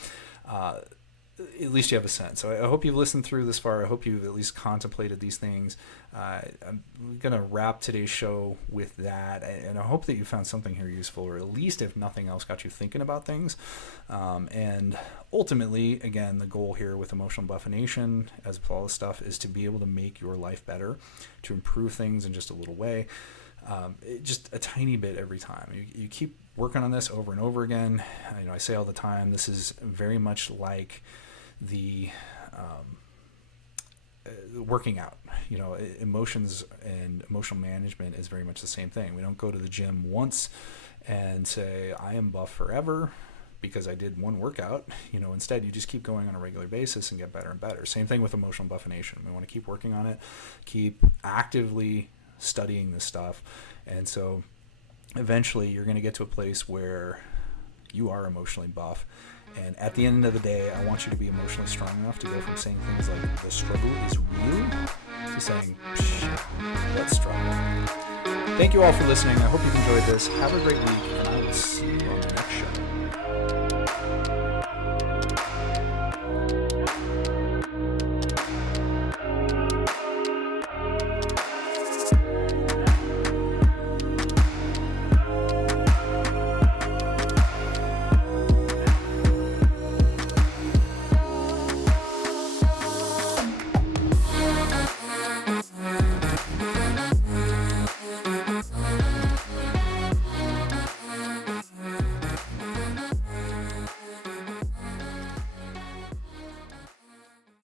at least you have a sense. So I hope you've listened through this far. I hope you've at least contemplated these things. I'm going to wrap today's show with that. And I hope that you found something here useful, or at least, if nothing else, got you thinking about things. And ultimately, again, the goal here with Emotional Embuffination, as with all this stuff, is to be able to make your life better, to improve things in just a little way. Just a tiny bit every time. You keep working on this over and over again. You know, I say all the time, this is very much like the working out. You know, emotions and emotional management is very much the same thing. We don't go to the gym once and say, I am buff forever because I did one workout. You know, instead you just keep going on a regular basis and get better and better. Same thing with emotional embuffination. We want to keep working on it, keep actively studying this stuff. And so eventually you're going to get to a place where you are emotionally buff. And at the end of the day, I want you to be emotionally strong enough to go from saying things like, the struggle is real, to saying, shit, what struggle? Thank you all for listening. I hope you've enjoyed this. Have a great week, and I will see you on the next show.